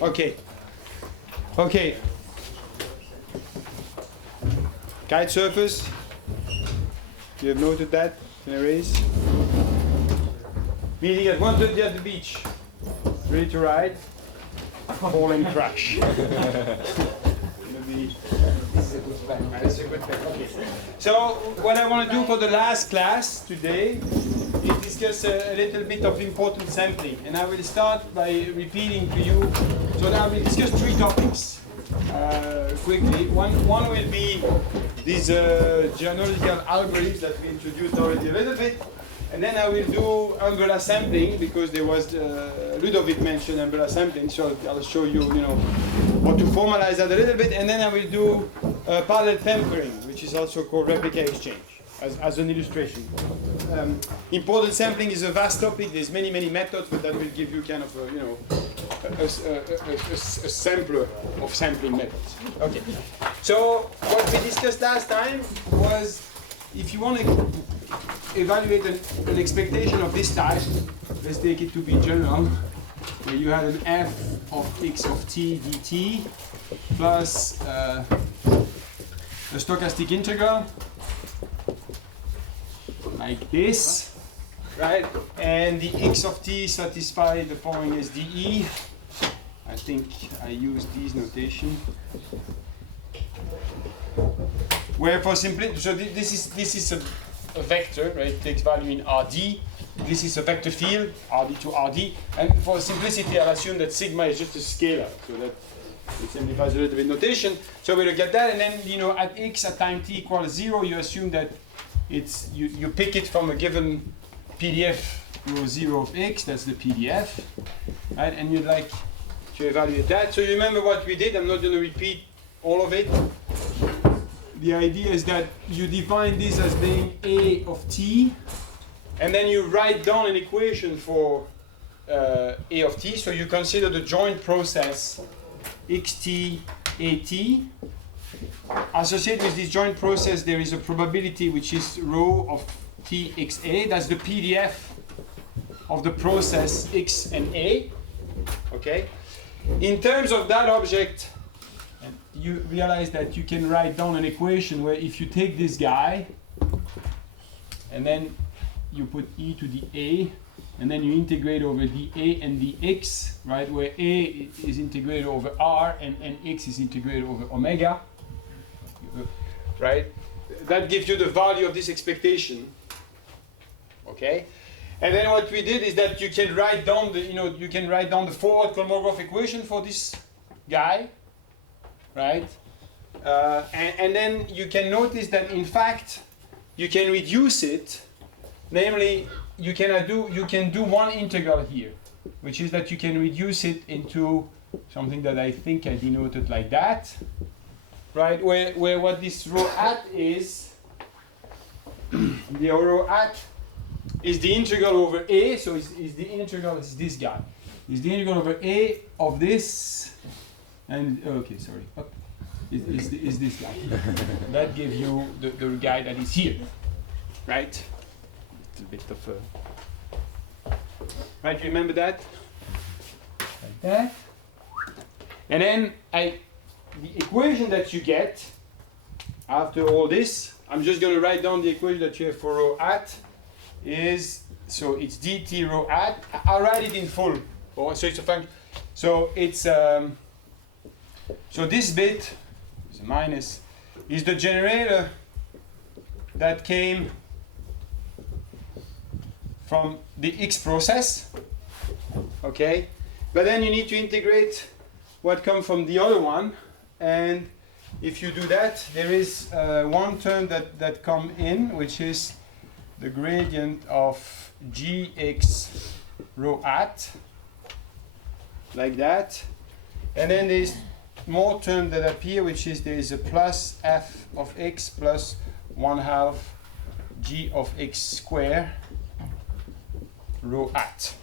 Okay. Okay. Kite surface. You have noted that in a race. Meeting at 1:30 at the beach. Ready to ride. Fall and crash. That's a good thing. Okay. So what I want to do for the last class today is discuss a little bit of important sampling, and I will start by repeating to you. So now we discuss three topics quickly. One will be these geological algorithms that we introduced already a little bit, and then I will do umbrella sampling because there was Ludovic mentioned umbrella sampling. So I'll show you, how to formalize that a little bit, and then I will do parallel tempering, which is also called replica exchange, as an illustration. Important sampling is a vast topic. There's many methods, but that will give you kind of a sampler of sampling methods. Okay. So what we discussed last time was if you want to evaluate an expectation of this type, let's take it to be general, where you have an f of x of t dt plus a stochastic integral like this, right? And the x of t satisfy the following as dE. I think I use these notation. Where for simplicity, so this is a vector, right? It takes value in Rd. This is a vector field, Rd to Rd. And for simplicity, I'll assume that sigma is just a scalar, so that it simplifies a little bit notation. So we look at that, and then at x at time t equals 0, you assume that it's you pick it from a given PDF rho 0 of x. That's the PDF, right? And you'd like to evaluate that. So you remember what we did. I'm not going to repeat all of it. The idea is that you define this as being a of t, and then you write down an equation for a of t. So you consider the joint process xt at. Associated with this joint process, there is a probability which is rho of t xa. That's the PDF of the process x and a. Okay. In terms of that object, you realize that you can write down an equation where if you take this guy and then you put e to the a, and then you integrate over the a and the x, right, where a is integrated over r and x is integrated over omega, right? That gives you the value of this expectation. Okay? And then what we did is that you can write down the forward Kolmogorov equation for this guy, right? And then you can notice that in fact you can reduce it. Namely, you can do one integral here, which is that you can reduce it into something that I think I denoted like that, right? Where what this rho at is, the rho at is the integral over a. So is the integral is this guy. Is the integral over a of this, and okay, sorry. Is this guy. That gives you the guy that is here, right? It's a bit of a... Right, you remember that? Like that. And then the equation that you get after all this, I'm just going to write down the equation that you have for rho at is, so it's dt rho at. I'll write it in full. So it's a function. So it's, so this bit, is a minus, is the generator that came from the x process, okay? But then you need to integrate what comes from the other one, and if you do that, there is one term that come in, which is the gradient of gx rho at, like that. And then there's more terms that appear, which is there is a plus f of x plus 1/2 g of x squared rho at.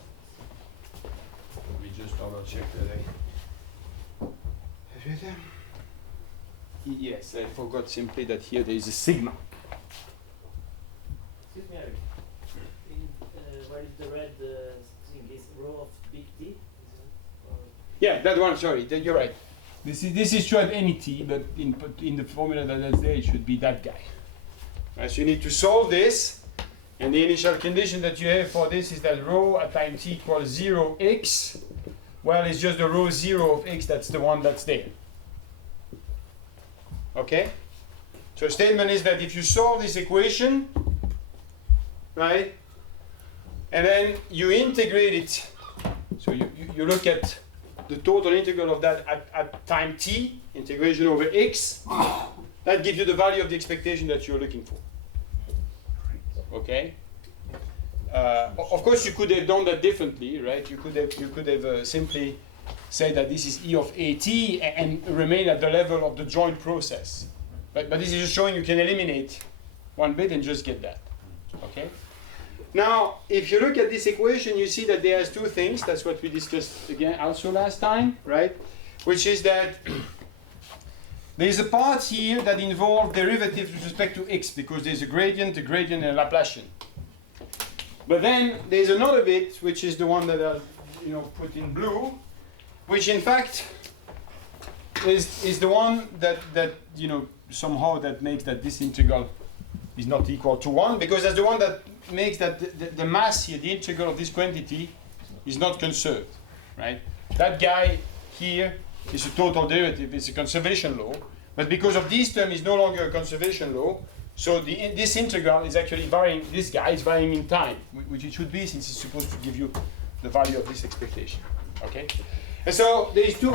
Let me just double check that. Yes, I forgot simply that here there is a sigma. Excuse me, Eric. What is the red thing? Is rho of big T? Yeah, that one, sorry, you're right. This is true at any t, but in the formula that's there, it should be that guy. Right, so you need to solve this, and the initial condition that you have for this is that rho at time t equals 0x. Well, it's just the rho 0 of x, that's the one that's there. Okay? So the statement is that if you solve this equation, right, and then you integrate it, so you look at the total integral of that at time t, integration over x, that gives you the value of the expectation that you're looking for. Okay? Of course, you could have done that differently, right? You could have simply said that this is E of AT and remain at the level of the joint process. But this is just showing you can eliminate one bit and just get that. Okay? Now, if you look at this equation, you see that there's two things. That's what we discussed again also last time, right? Which is that there's a part here that involves derivatives with respect to x, because there's a gradient, and a Laplacian. But then there's another bit, which is the one that I'll put in blue, which in fact is the one that somehow that makes that this integral is not equal to 1, because that's the one that makes that the mass here, the integral of this quantity, is not conserved, right? That guy here is a total derivative, it's a conservation law, but because of this term is no longer a conservation law, so this integral is actually varying, this guy is varying in time, which it should be since it's supposed to give you the value of this expectation, okay? And so there is two,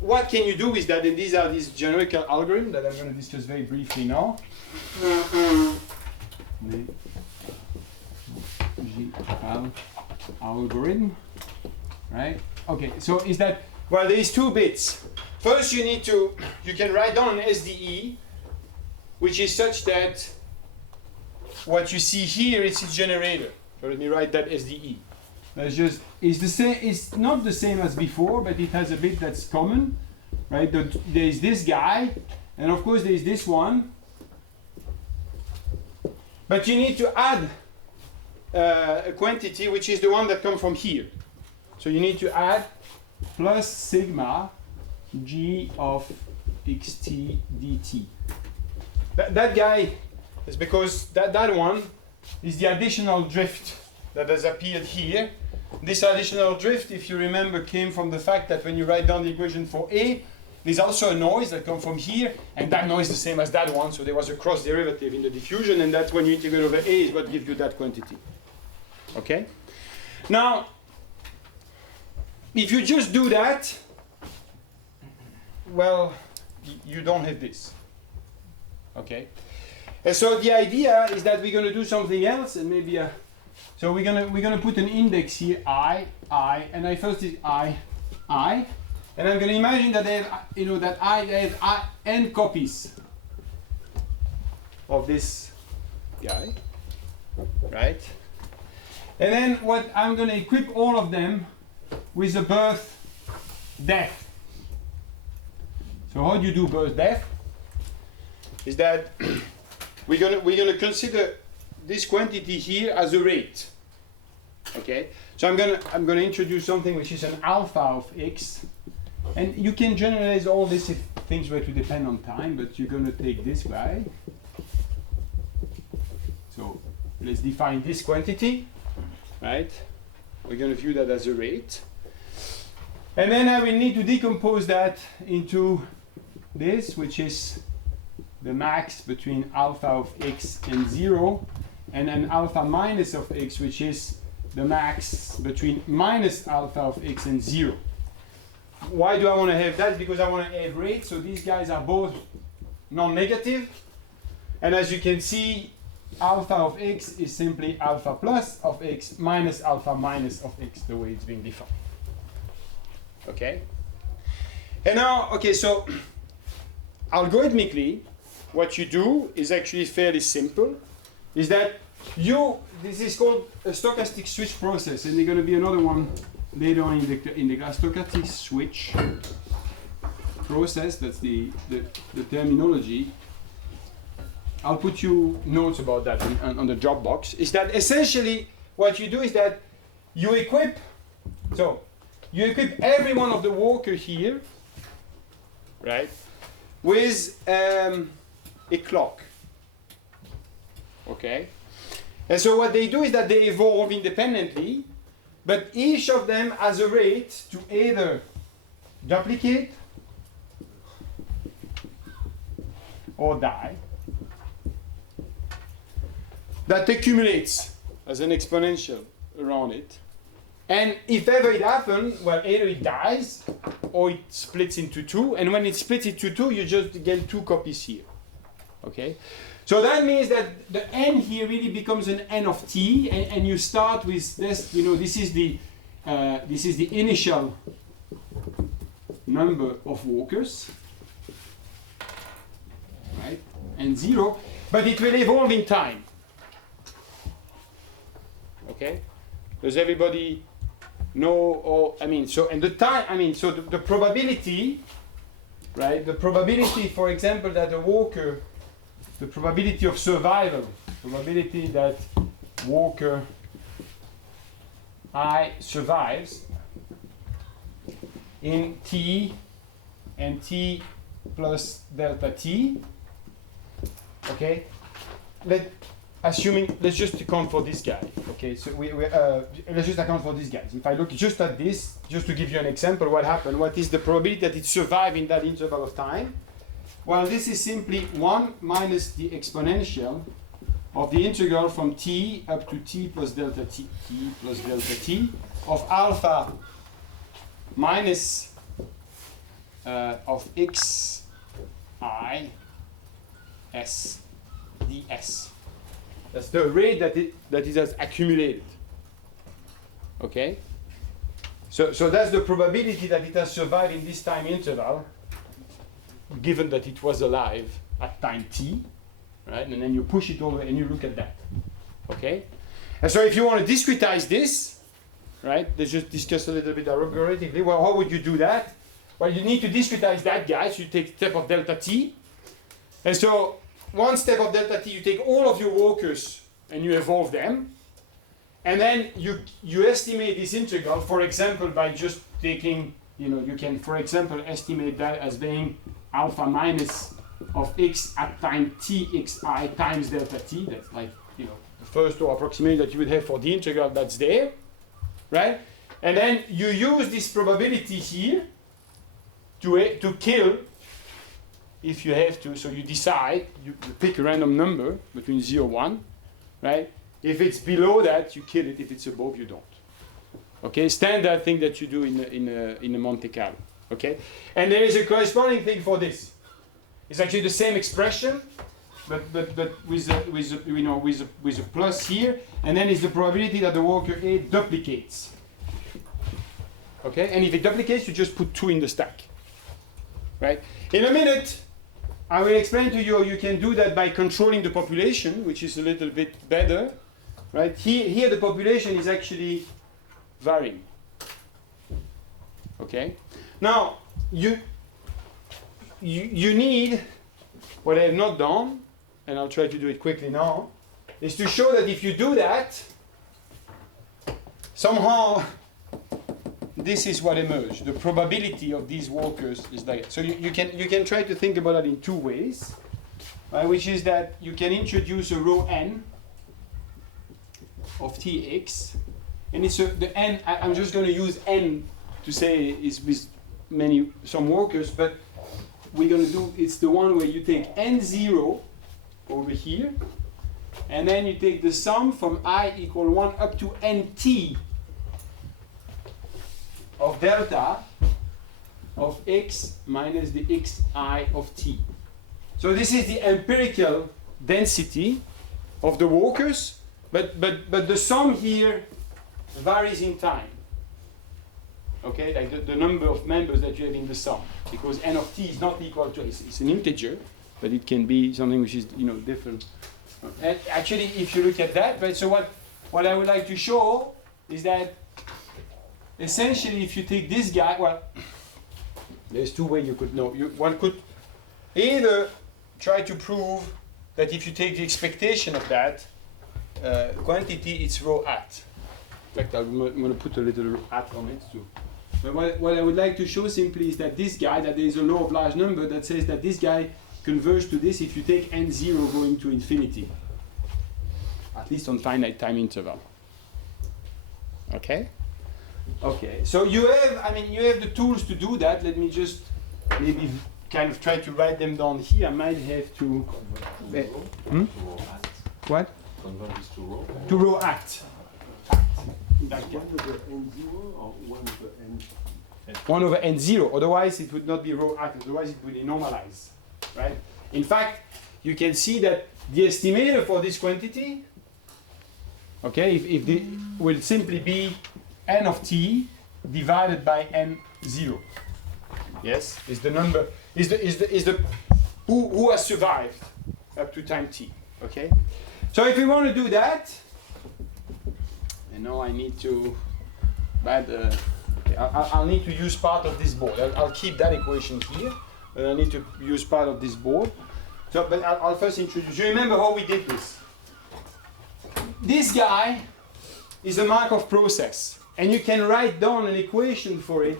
what can you do with that? And these are these generical algorithms that I'm going to discuss very briefly now. Algorithm, right? Okay, so is that, well, there is two bits. First, you can write down an SDE, which is such that what you see here is its generator. So let me write that SDE. That's just, it's the same, it's not the same as before, but it has a bit that's common, right? There's this guy, and of course there's this one. But you need to add a quantity which is the one that comes from here. So you need to add plus sigma g of xt dt. That guy is because that one is the additional drift that has appeared here. This additional drift, if you remember, came from the fact that when you write down the equation for A, there's also a noise that comes from here, and that noise is the same as that one, so there was a cross derivative in the diffusion, and that's when you integrate over A is what gives you that quantity. Okay? Now, if you just do that, well, you don't have this. Okay? And so the idea is that we're going to do something else, and maybe so we're gonna put an index here, I, and I first is I, and I'm gonna imagine that they have, that I have n copies of this guy, right? And then what I'm gonna equip all of them with a birth, death. So how do you do birth, death? Is that we're gonna consider this quantity here as a rate. Okay, so I'm gonna introduce something which is an alpha of x, and you can generalize all this if things were to depend on time, but you're gonna take this guy. So let's define this quantity, right? We're gonna view that as a rate, and then I will need to decompose that into this, which is the max between alpha of x and 0, and then alpha minus of x, which is the max between minus alpha of x and 0. Why do I want to have that? Because I want to have rates, so these guys are both non-negative, and as you can see, alpha of x is simply alpha plus of x minus alpha minus of x, the way it's being defined. Okay? And now, okay, so algorithmically, what you do is actually fairly simple, is that this is called a stochastic switch process, and there's going to be another one later on in the class, stochastic switch process, that's the terminology. I'll put you notes about that on the Dropbox. Is that essentially what you do is that you equip, so you equip every one of the worker here, right, with a clock. Okay? And so what they do is that they evolve independently, but each of them has a rate to either duplicate or die that accumulates as an exponential around it. And if ever it happens, well, either it dies or it splits into two. And when it splits into two, you just get two copies here. Okay? So that means that the n here really becomes an n of t, and you start with this. You know, this is the initial number of workers, right? And 0, but it will evolve in time. Okay? Does everybody know? Or I mean, so and the time. I mean, so the probability, right? The probability, for example, that a worker, the probability of survival, probability that worker I survives in t and t plus delta t. Okay, let's just account for this guy. Okay, so let's just account for these guys. If I look just at this, just to give you an example, what happened? What is the probability that it survives in that interval of time? Well, this is simply 1 minus the exponential of the integral from t up to t plus delta t of alpha minus of x I s ds. That's the rate that it has accumulated. Okay? So that's the probability that it has survived in this time interval, given that it was alive at time t, right? And then you push it over and you look at that. Okay? And so if you want to discretize this, right? Let's just discuss a little bit algorithmically. Well, how would you do that? Well, you need to discretize that guy, so you take step of delta t. And so one step of delta t, you take all of your workers and you evolve them. And then you estimate this integral, for example, by just taking, you can, for example, estimate that as being alpha minus of x at time t xi times delta t. That's like, the first order approximation that you would have for the integral that's there, right? And then you use this probability here to kill if you have to. So you decide, you pick a random number between 0 and 1, right? If it's below that, you kill it. If it's above, you don't. Okay, standard thing that you do in a Monte Carlo. Okay, and there is a corresponding thing for this. It's actually the same expression, but with a plus here, and then it's the probability that the worker A duplicates. Okay, and if it duplicates, you just put 2 in the stack. Right? In a minute, I will explain to you how you can do that by controlling the population, which is a little bit better. Right? Here the population is actually varying. Okay? Now, you need, what I have not done, and I'll try to do it quickly now, is to show that if you do that, somehow this is what emerged. The probability of these workers is like that. So you can try to think about that in 2 ways, right? Which is that you can introduce a row n of tx, and it's the n. I'm just going to use n to say is with some workers, but we're going to do, it's the one where you take n0 over here, and then you take the sum from I equal 1 up to nt of delta of x minus the xi of t. So this is the empirical density of the workers, but the sum here varies in time. Okay, like the number of members that you have in the sum, because n of t is not equal to, it's an integer, but it can be something which is different. And actually, if you look at that, right, so what I would like to show is that essentially, if you take this guy, well, there's 2 ways you could know. One could either try to prove that if you take the expectation of that quantity, it's rho at. In fact, I'm going to put a little at on it to But what I would like to show simply is that this guy, that there is a law of large number that says that this guy converges to this if you take n0 going to infinity, at least on finite time interval. Okay? Okay, so you have, you have the tools to do that. Let me just maybe kind of try to write them down here. I might have to... What? Convert this to row? To row act. One over n0 or 1 over n? 1 over n0, otherwise it would not be row act, otherwise it would be normalized, right? In fact, you can see that the estimator for this quantity, okay, if the will simply be n of t divided by n0. Yes, is the number, is the who has survived up to time t, okay? So if we want to do that, and now I need to add, okay, I'll need to use part of this board. I'll keep that equation here, but I need to use part of this board. So, but I'll first introduce. You remember how we did this? This guy is a Markov process, and you can write down an equation for it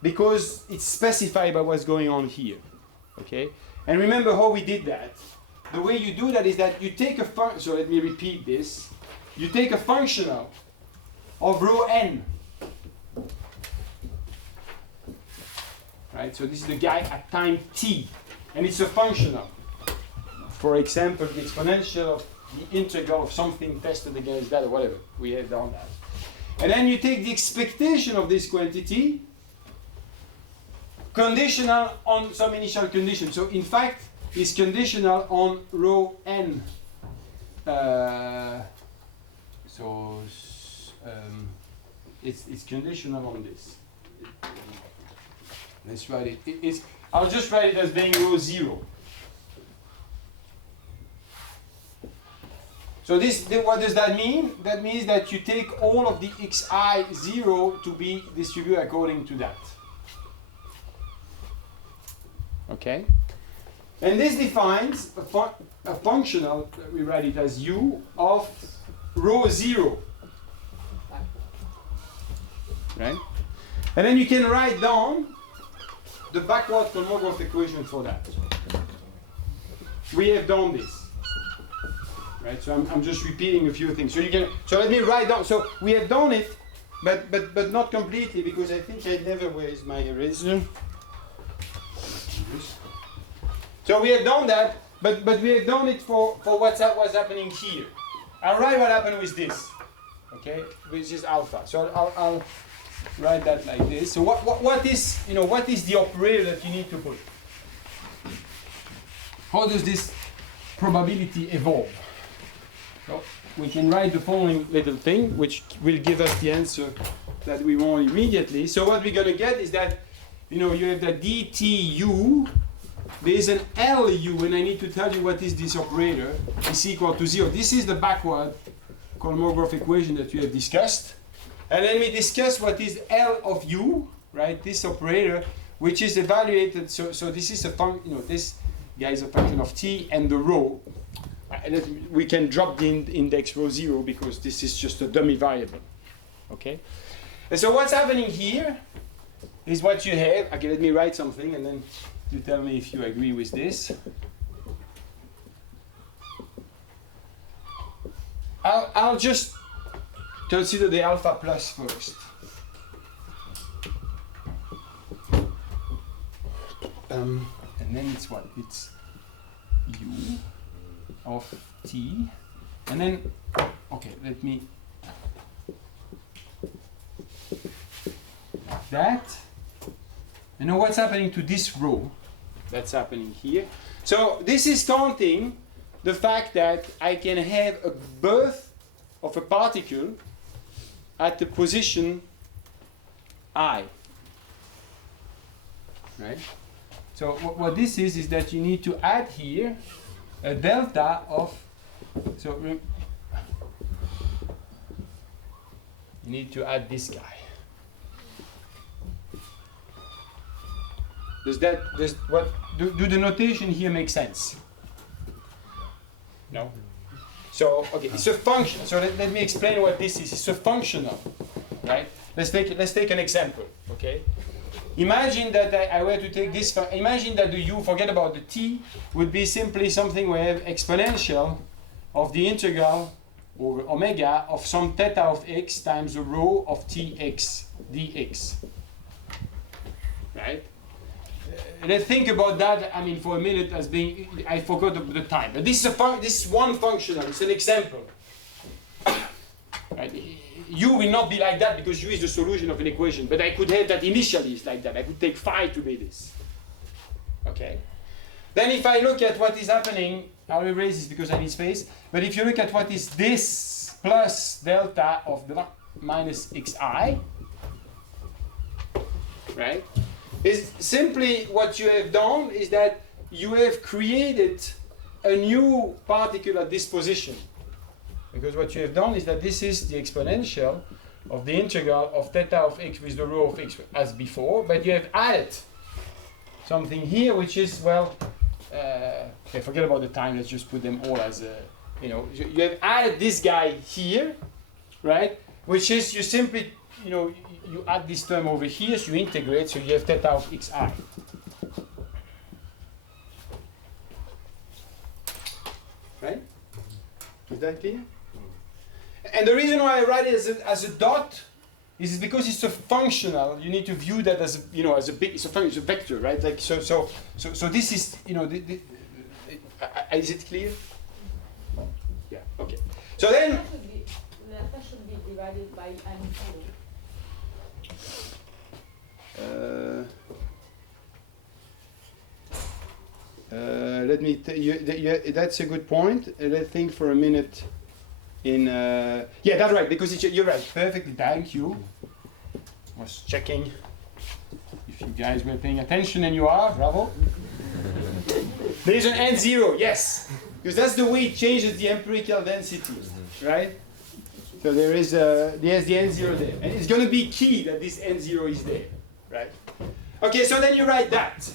because it's specified by what's going on here. Okay? And remember how we did that. The way you do that is that you take a function. So let me repeat this. You take a functional of row n. Right? So this is the guy at time t, and it's a functional. For example, the exponential of the integral of something tested against that or whatever. We have done that. And then you take the expectation of this quantity conditional on some initial condition. So in fact, it's conditional on row n. It's conditional on this. Let's write it. I'll just write it as being row 0. So what does that mean? That means that you take all of the xi0 to be distributed according to that. Okay? And this defines a functional, we write it as u, of row 0. Right? And then you can write down the backward Kolmogorov equation for that. We have done this. Right? So I'm just repeating a few things. So let me write down. So we have done it, but not completely because I think I never, where is my eraser? So we have done that, but we have done it for what's happening here. I'll write what happened with this, okay, which is alpha. So I'll write that like this. So what is the operator that you need to put? How does this probability evolve? So we can write the following little thing, which will give us the answer that we want immediately. So what we're going to get is that, you have the dtu. There is an LU, and I need to tell you what is this operator, is equal to 0. This is the backward Kolmogorov equation that we have discussed. And then we discuss what is L of U, right? This operator, which is evaluated, so this is a function, this guy is a function of t and the row. We can drop the index row 0 because this is just a dummy variable. Okay? And so what's happening here is what you have. Okay, let me write something and then you tell me if you agree with this. I'll just consider the alpha plus first. And then it's what? It's u of t. And then, okay, let me like that. You know what's happening to this row? That's happening here. So this is counting the fact that I can have a birth of a particle at the position I. Right? So what this is that you need to add here a delta of, so you need to add this guy. Do the notation here make sense? No? So, okay, it's a function. So let me explain what this is. It's a functional, right? Let's take an example, Okay. Imagine that I were to take this. Imagine that the u, forget about the t, would be simply something where I have exponential of the integral over omega of some theta of x times the rho of tx dx. Right? Let's think about that. I mean, for a minute, as being I forgot the time, but this is this is one functional. It's an example. Right? U will not be like that because U is the solution of an equation. But I could have that initially it's like that. I could take phi to be this. Okay. Then if I look at what is happening, I'll erase this because I need space. But if you look at what is this plus delta of the minus xi, right? Is simply what you have done is that you have created a new particular disposition. Because what you have done is that this is the exponential of the integral of theta of x with the rho of x as before, but you have added something here which is, well, okay, forget about the time, let's just put them all as, you have added this guy here, right, which is you simply, you add this term over here, so you integrate, so you have theta of xi. Right? Is that clear? And the reason why I write it as a dot is because it's a functional. You need to view that as as a big. It's a vector, right? Like so this is is it clear? Yeah. Okay. So then. The alpha should be divided by n0. Let me. That's a good point. Let's think for a minute. Yeah, that's right. Because you're right. Perfectly. Thank you. Was checking if you guys were paying attention, and you are. Bravo. There is an n0. Yes, because that's the way it changes the empirical density, right? So there's the n0 there, and it's going to be key that this n0 is there, right? Okay, so then you write that,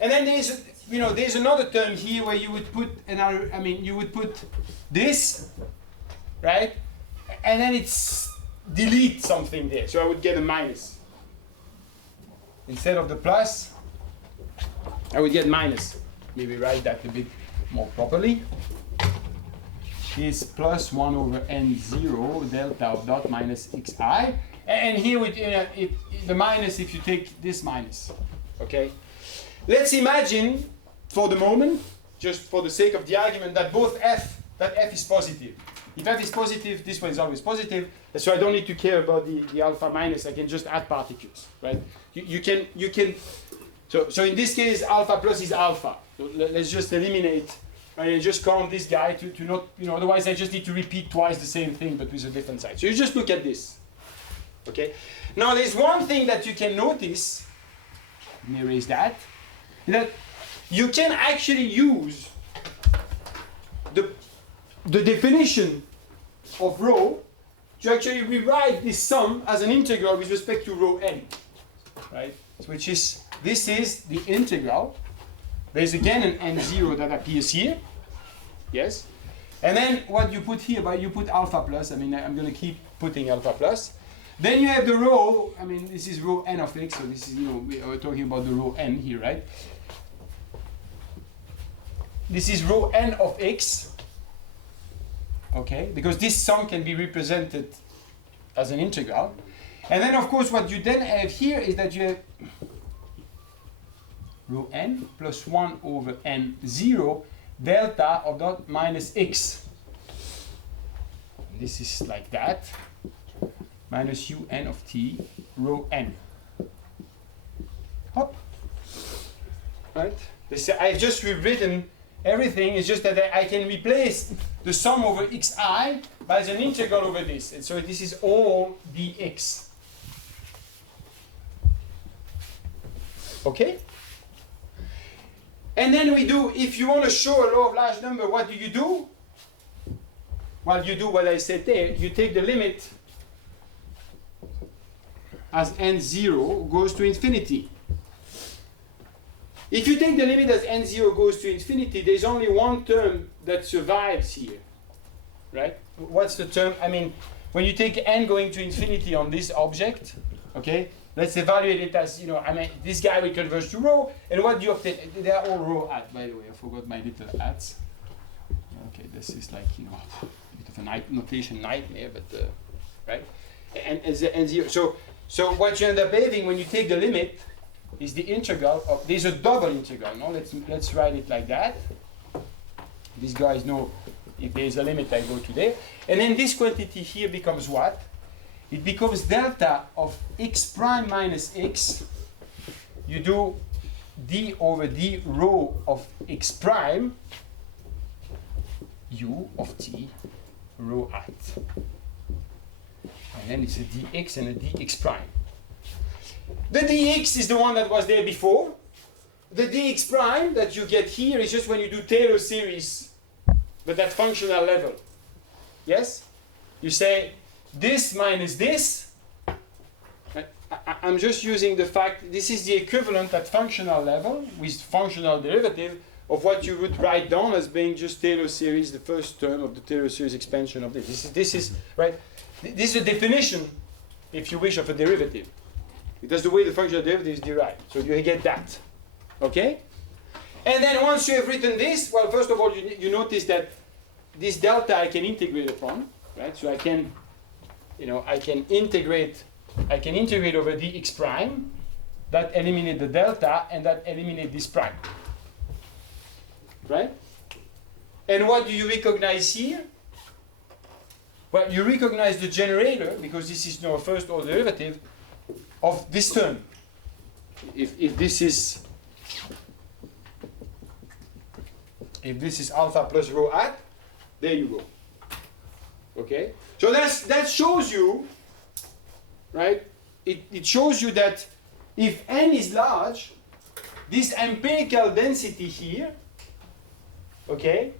and then there's another term here where you would put another. I mean, you would put this, right? And then it's delete something there, so I would get a minus instead of the plus. I would get minus. Maybe write that a bit more properly. Is plus 1 over n0 delta of dot minus xi, and here with the minus if you take this minus. Okay, let's imagine for the moment, just for the sake of the argument, that f is positive. If f is positive, this one is always positive, so I don't need to care about the alpha minus. I can just add particles, right? You can. So in this case, alpha plus is alpha. So let's just eliminate. And just count this guy to not, otherwise I just need to repeat twice the same thing but with a different sign. So you just look at this. Okay? Now there's one thing that you can notice, let me erase that you can actually use the definition of rho to actually rewrite this sum as an integral with respect to rho n. Right? Which is, this is the integral. There's again an n0 that appears here. Yes? And then what you put here, you put alpha plus. I mean, I'm going to keep putting alpha plus. Then you have the rho. I mean, this is rho n of x. So this is, we're talking about the rho n here, right? This is rho n of x. Okay? Because this sum can be represented as an integral. And then, of course, what you then have here is that you have rho n plus 1 over n0 delta of dot minus x. This is like that. Minus un of t rho n. Hop. Right? I've just rewritten everything. It's just that I can replace the sum over xi by an integral over this. And so this is all dx. Okay? And then we do, if you want to show a law of large number, what do? Well, you do what I said there. You take the limit as n0 goes to infinity. If you take the limit as n0 goes to infinity, there's only one term that survives here. Right? What's the term? I mean, when you take n going to infinity on this object, okay, let's evaluate it as, I mean, this guy will converge to rho, and what do you obtain? They are all rho at, by the way, I forgot my little ats. Okay, this is like, a bit of a notation nightmare, but, right? And zero. So what you end up having when you take the limit is the integral of, there's a double integral, no? Let's write it like that. These guys know if there's a limit, I go to there. And then this quantity here becomes what? It becomes delta of x prime minus x. You do d over d rho of x prime u of t rho at. And then it's a dx and a dx prime. The dx is the one that was there before. The dx prime that you get here is just when you do Taylor series, but at functional level. Yes? You say this minus this. I'm just using the fact this is the equivalent at functional level with functional derivative of what you would write down as being just Taylor series, the first term of the Taylor series expansion of this. This is right. This is a definition, if you wish, of a derivative. That's the way the functional derivative is derived. So you get that. Okay? And then once you have written this, well, first of all, you notice that this delta I can integrate upon, right? So I can integrate over dx prime. That eliminates the delta, and that eliminates this prime. Right? And what do you recognize here? Well, you recognize the generator, because this is now a first order derivative of this term. If this is alpha plus rho at, there you go. Okay? So that shows you, right? It shows you that if n is large, this empirical density here, okay,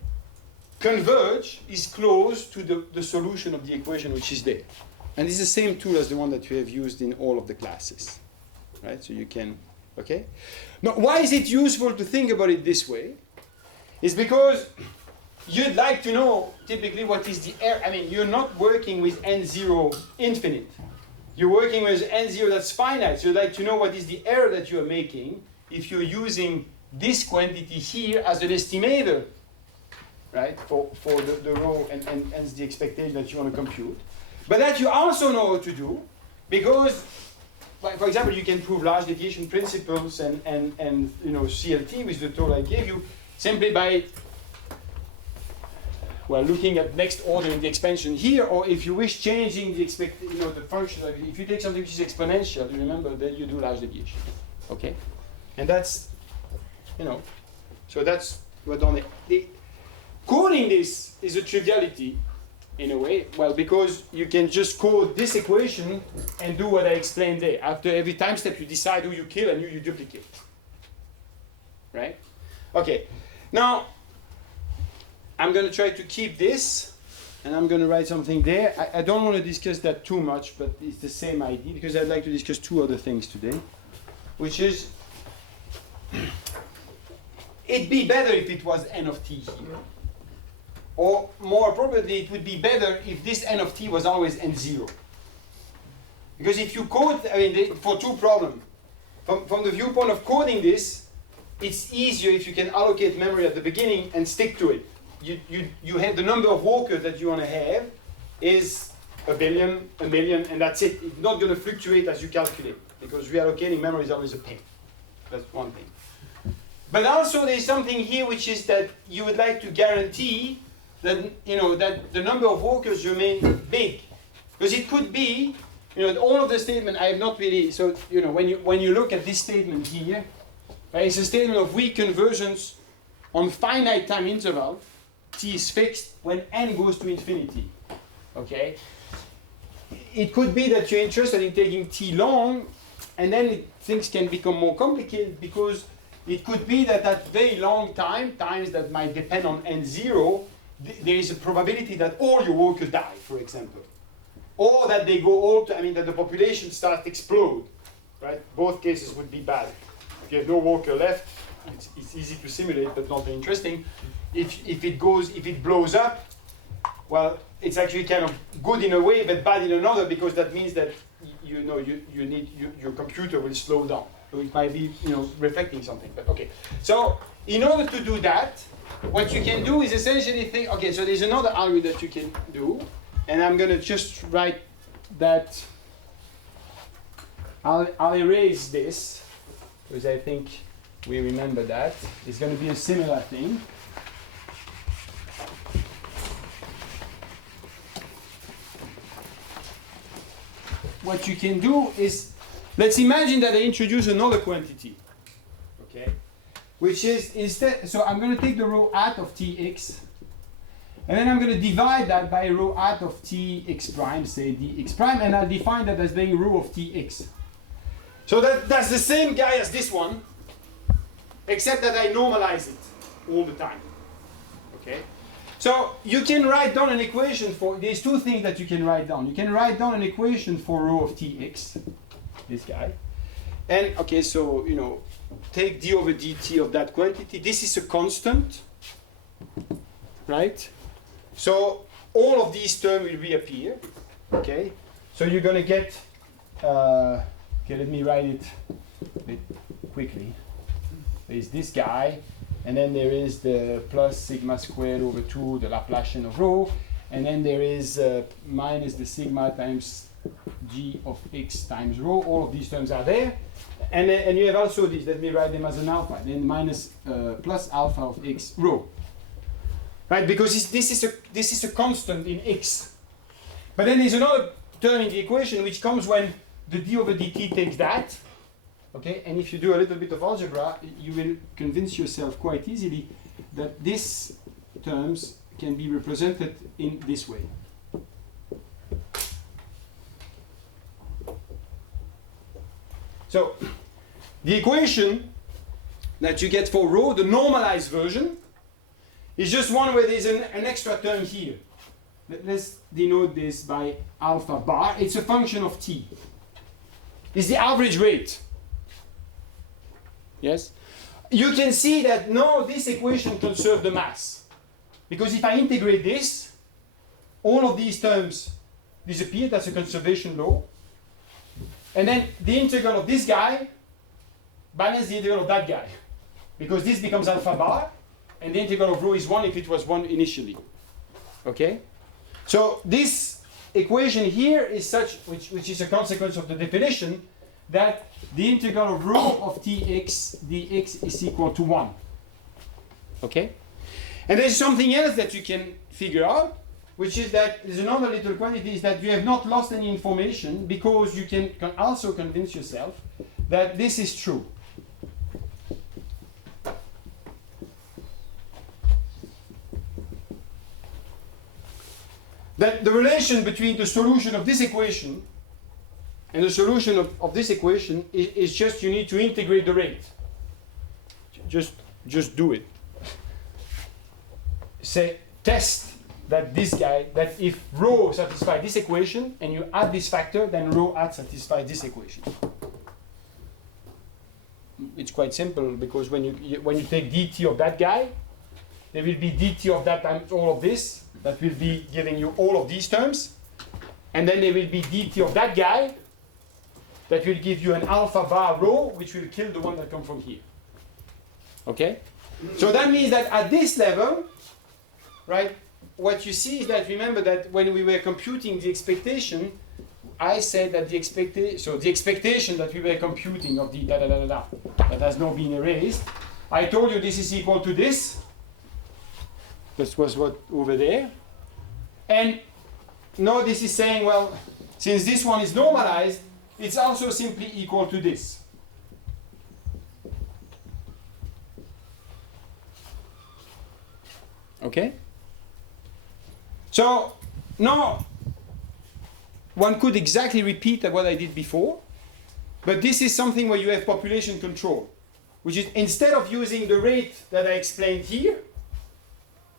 converge is close to the solution of the equation which is there. And this is the same tool as the one that you have used in all of the classes. Right? So you can, okay? Now, why is it useful to think about it this way? It's because you'd like to know typically what is the error. I mean, you're not working with n0 infinite. You're working with n0 that's finite. So you'd like to know what is the error that you're making if you're using this quantity here as an estimator, right, for the rho and the expectation that you want to compute. But that you also know how to do, because, for example, you can prove large deviation principles and CLT with the tool I gave you simply by, well, looking at next order in the expansion here, or if you wish, changing the the function. If you take something which is exponential, you remember that you do large deviation. Okay, and that's, so that's what on it. Coding this is a triviality. In a way, well, because you can just code this equation and do what I explained there. After every time step, you decide who you kill and who you duplicate. Right? Okay. Now, I'm going to try to keep this, and I'm going to write something there. I don't want to discuss that too much, but it's the same idea, because I'd like to discuss two other things today, which is, it'd be better if it was n of t here. Or more appropriately, it would be better if this n of t was always n0. Because if you code, for two problems. From the viewpoint of coding this, it's easier if you can allocate memory at the beginning and stick to it. You have the number of walkers that you want to have is a billion, a million, and that's it. It's not going to fluctuate as you calculate, because reallocating memory is always a pain. That's one thing. But also there's something here which is that you would like to guarantee that that the number of walkers remain big, because it could be all of the statement I have not really. So when you look at this statement here, right, it's a statement of weak convergence on finite time interval. T is fixed when n goes to infinity. Okay. It could be that you're interested in taking t long, and then things can become more complicated, because it could be that at very long times that might depend on n0. There is a probability that all your workers die, for example. Or that they go all that the population starts to explode, right? Both cases would be bad. If you have no worker left, it's easy to simulate, but not very interesting. If it blows up, well, it's actually kind of good in a way, but bad in another, because that means that your computer will slow down. So it might be reflecting something. But okay. So in order to do that, what you can do is essentially think. Okay, so there's another algorithm that you can do, and I'm gonna just write that. I'll erase this because I think we remember that. It's going to be a similar thing. What you can do is, let's imagine that I introduce another quantity, okay, which is instead, so I'm going to take the row hat of tx, and then I'm going to divide that by row hat of tx prime, say dx prime, and I'll define that as being row of tx. So that's the same guy as this one, except that I normalize it all the time. Okay? So you can write down an equation for, there's two things that you can write down. You can write down an equation for row of tx, this guy. And okay, so take d over dt of that quantity. This is a constant, right? So all of these terms will reappear. Okay? So you're gonna get okay, let me write it a bit quickly. There's this guy, and then there is the plus sigma squared over 2, the Laplacian of rho, and then there is minus the sigma times g of x times rho. All of these terms are there. And you have also this, let me write them as an alpha, then minus plus alpha of x rho. Right, because this is a constant in x. But then there's another term in the equation which comes when the d over dt takes that, okay, and if you do a little bit of algebra, you will convince yourself quite easily that these terms can be represented in this way. So, the equation that you get for rho, the normalized version, is just one where there's an extra term here. Let's denote this by alpha bar. It's a function of t. Is the average rate. Yes? You can see that no, this equation conserves the mass. Because if I integrate this, all of these terms disappear. That's a conservation law. And then the integral of this guy balances the integral of that guy. Because this becomes alpha bar, and the integral of rho is 1 if it was 1 initially. Okay? So this equation here is such, which is a consequence of the definition, that the integral of rho of tx dx is equal to 1. Okay? And there's something else that you can figure out, which is that there's another little quantity, is that you have not lost any information, because you can also convince yourself that this is true. That the relation between the solution of this equation and the solution of this equation is just you need to integrate the rate. Just do it. Say, test that this guy, that if rho satisfies this equation and you add this factor, then rho hat satisfies this equation. It's quite simple, because when you take dt of that guy, there will be dt of that times all of this. That will be giving you all of these terms. And then there will be dt of that guy. That will give you an alpha bar rho, which will kill the one that comes from here. Okay? So that means that at this level, right, what you see is that, remember that when we were computing the expectation, I said that the expectation that we were computing of the that has now been erased, I told you this is equal to this. This was what over there. And now this is saying, well, since this one is normalized, it's also simply equal to this. Okay? So now one could exactly repeat what I did before, but this is something where you have population control, which is instead of using the rate that I explained here,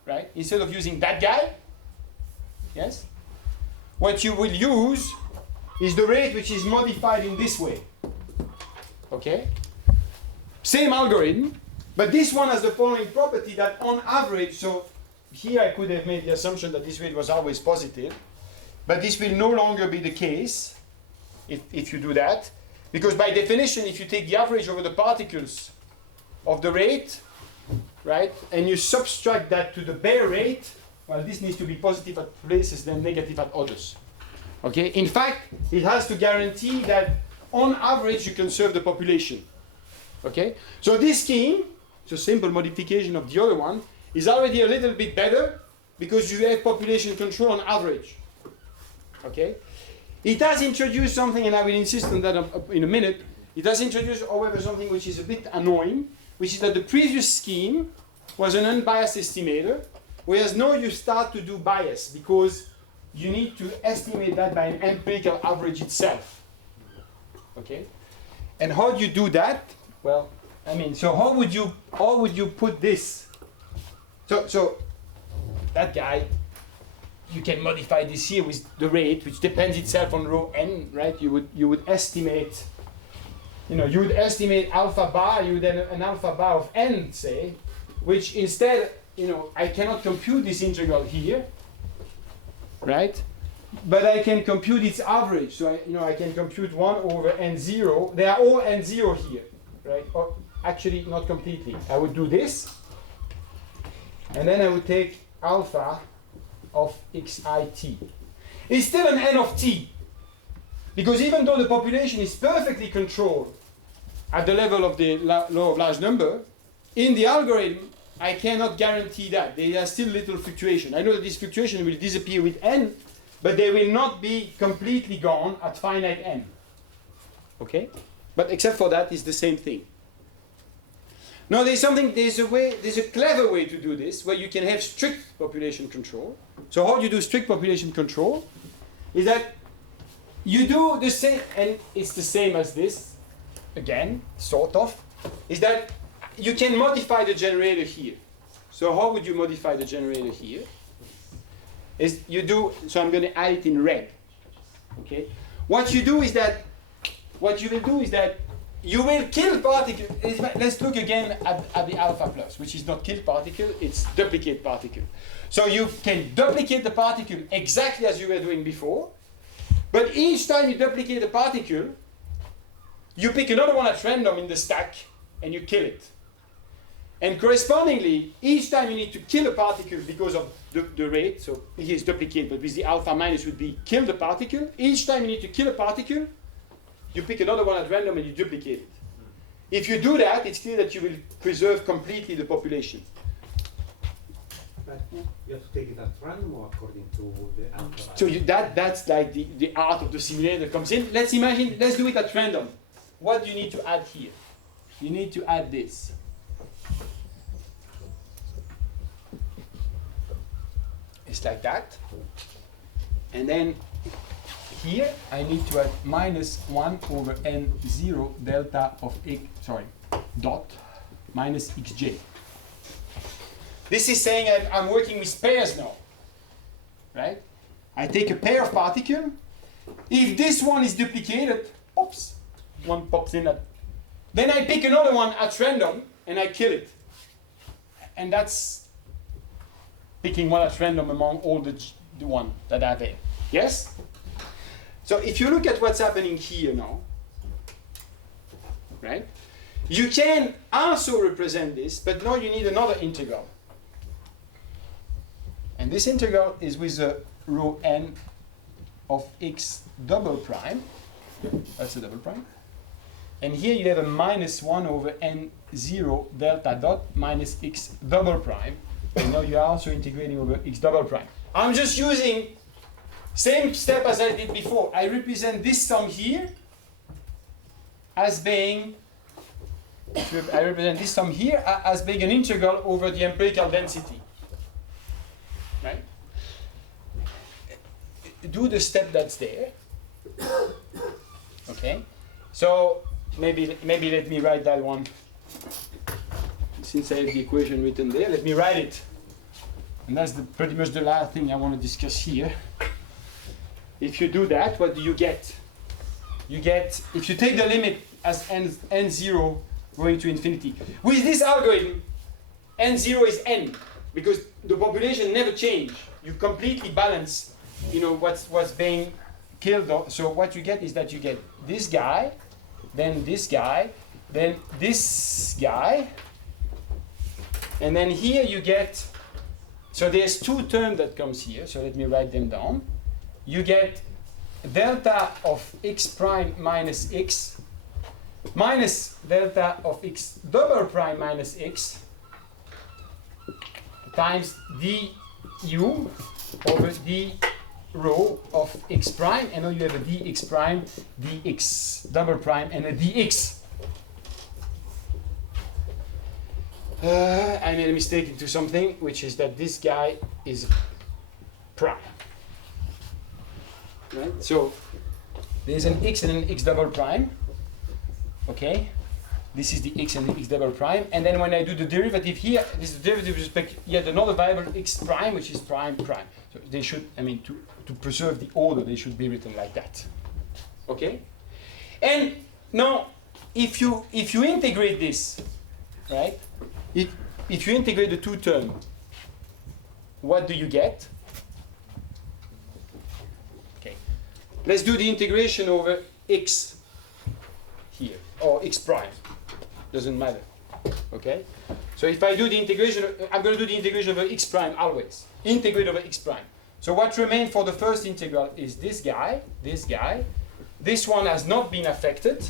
right? Instead of using that guy, yes? What you will use is the rate which is modified in this way. Okay? Same algorithm, but this one has the following property that on average, so here I could have made the assumption that this rate was always positive, but this will no longer be the case, if you do that. Because by definition, if you take the average over the particles of the rate, right, and you subtract that to the bare rate, well, this needs to be positive at places, then negative at others. Okay? In fact, it has to guarantee that on average you conserve the population. Okay? So this scheme, it's a simple modification of the other one, is already a little bit better because you have population control on average. Okay? It has introduced something, and I will insist on that in a minute. It has introduced, however, something which is a bit annoying, which is that the previous scheme was an unbiased estimator, whereas now you start to do bias because you need to estimate that by an empirical average itself. Okay? And how do you do that? Well, I mean, so how would you put this? So that guy, you can modify this here with the rate, which depends itself on rho n, right? You would estimate, you would estimate alpha bar. You would have an alpha bar of n, say, which instead, I cannot compute this integral here, right? But I can compute its average. So I can compute 1 over n0. They are all n0 here, right? Or actually, not completely. I would do this, and then I would take alpha of xit. It's still an n of t, because even though the population is perfectly controlled at the level of the law of large number, in the algorithm I cannot guarantee that. There are still little fluctuation. I know that this fluctuation will disappear with n, but they will not be completely gone at finite n. Okay? But except for that, it's the same thing. Now there's a clever way to do this, where you can have strict population control. So how do you do strict population control? Is that you do the same, and it's the same as this, again, sort of, is that you can modify the generator here. So how would you modify the generator here? So I'm going to add it in red. Okay? What you will do is that you will kill particle. Let's look again at the alpha plus, which is not kill particle, it's duplicate particle. So you can duplicate the particle exactly as you were doing before, but each time you duplicate the particle, you pick another one at random in the stack and you kill it. And correspondingly, each time you need to kill a particle because of the rate, so here is duplicate, but with the alpha minus would be kill the particle. Each time you need to kill a particle, you pick another one at random and you duplicate it. If you do that, it's clear that you will preserve completely the population. But you have to take it at random or according to the alpha. So that's like the art of the simulator comes in. Let's do it at random. What do you need to add here? You need to add this. It's like that. And then here I need to add minus 1 over n0 delta of dot minus xj. This is saying I'm working with pairs now, right? I take a pair of particles. If this one is duplicated, oops, one pops in. Then I pick another one at random and I kill it. And that's picking one at random among all the one that are there. Yes? So if you look at what's happening here now, right? You can also represent this, but now you need another integral. And this integral is with a rho n of x double prime. That's a double prime. And here you have a minus 1 over n0 delta dot minus x double prime. And now you are also integrating over x double prime. I'm just using same step as I did before. I represent this sum here as being an integral over the empirical density. Right? Do the step that's there. Okay? So maybe let me write that one. Since I have the equation written there, let me write it. And that's pretty much the last thing I want to discuss here. If you do that, what do you get? You get, if you take the limit as n0 going to infinity. With this algorithm, n0 is n, because the population never change. You completely balance, what's being so what you get is that you get this guy, then this guy, then this guy, and then here you get, so there's two terms that comes here, so let me write them down. You get delta of x prime minus x minus delta of x double prime minus x times du over d rho of x prime, and now you have a dx prime, dx double prime, and a dx. I made a mistake into something, which is that this guy is prime. Right? So there's an x and an x double prime. Okay? This is the x and the x double prime. And then when I do the derivative here, this is the derivative with respect yet another variable x prime, which is prime prime. So they should, I mean, to preserve the order, they should be written like that. Okay? And now, if you integrate this, right? If you integrate the two terms, what do you get? Okay. Let's do the integration over x here, or x prime. Doesn't matter. Okay? So if I do the integration, I'm going to do the integration over x prime always. Integrate over x prime. So what remains for the first integral is this guy, this guy. This one has not been affected.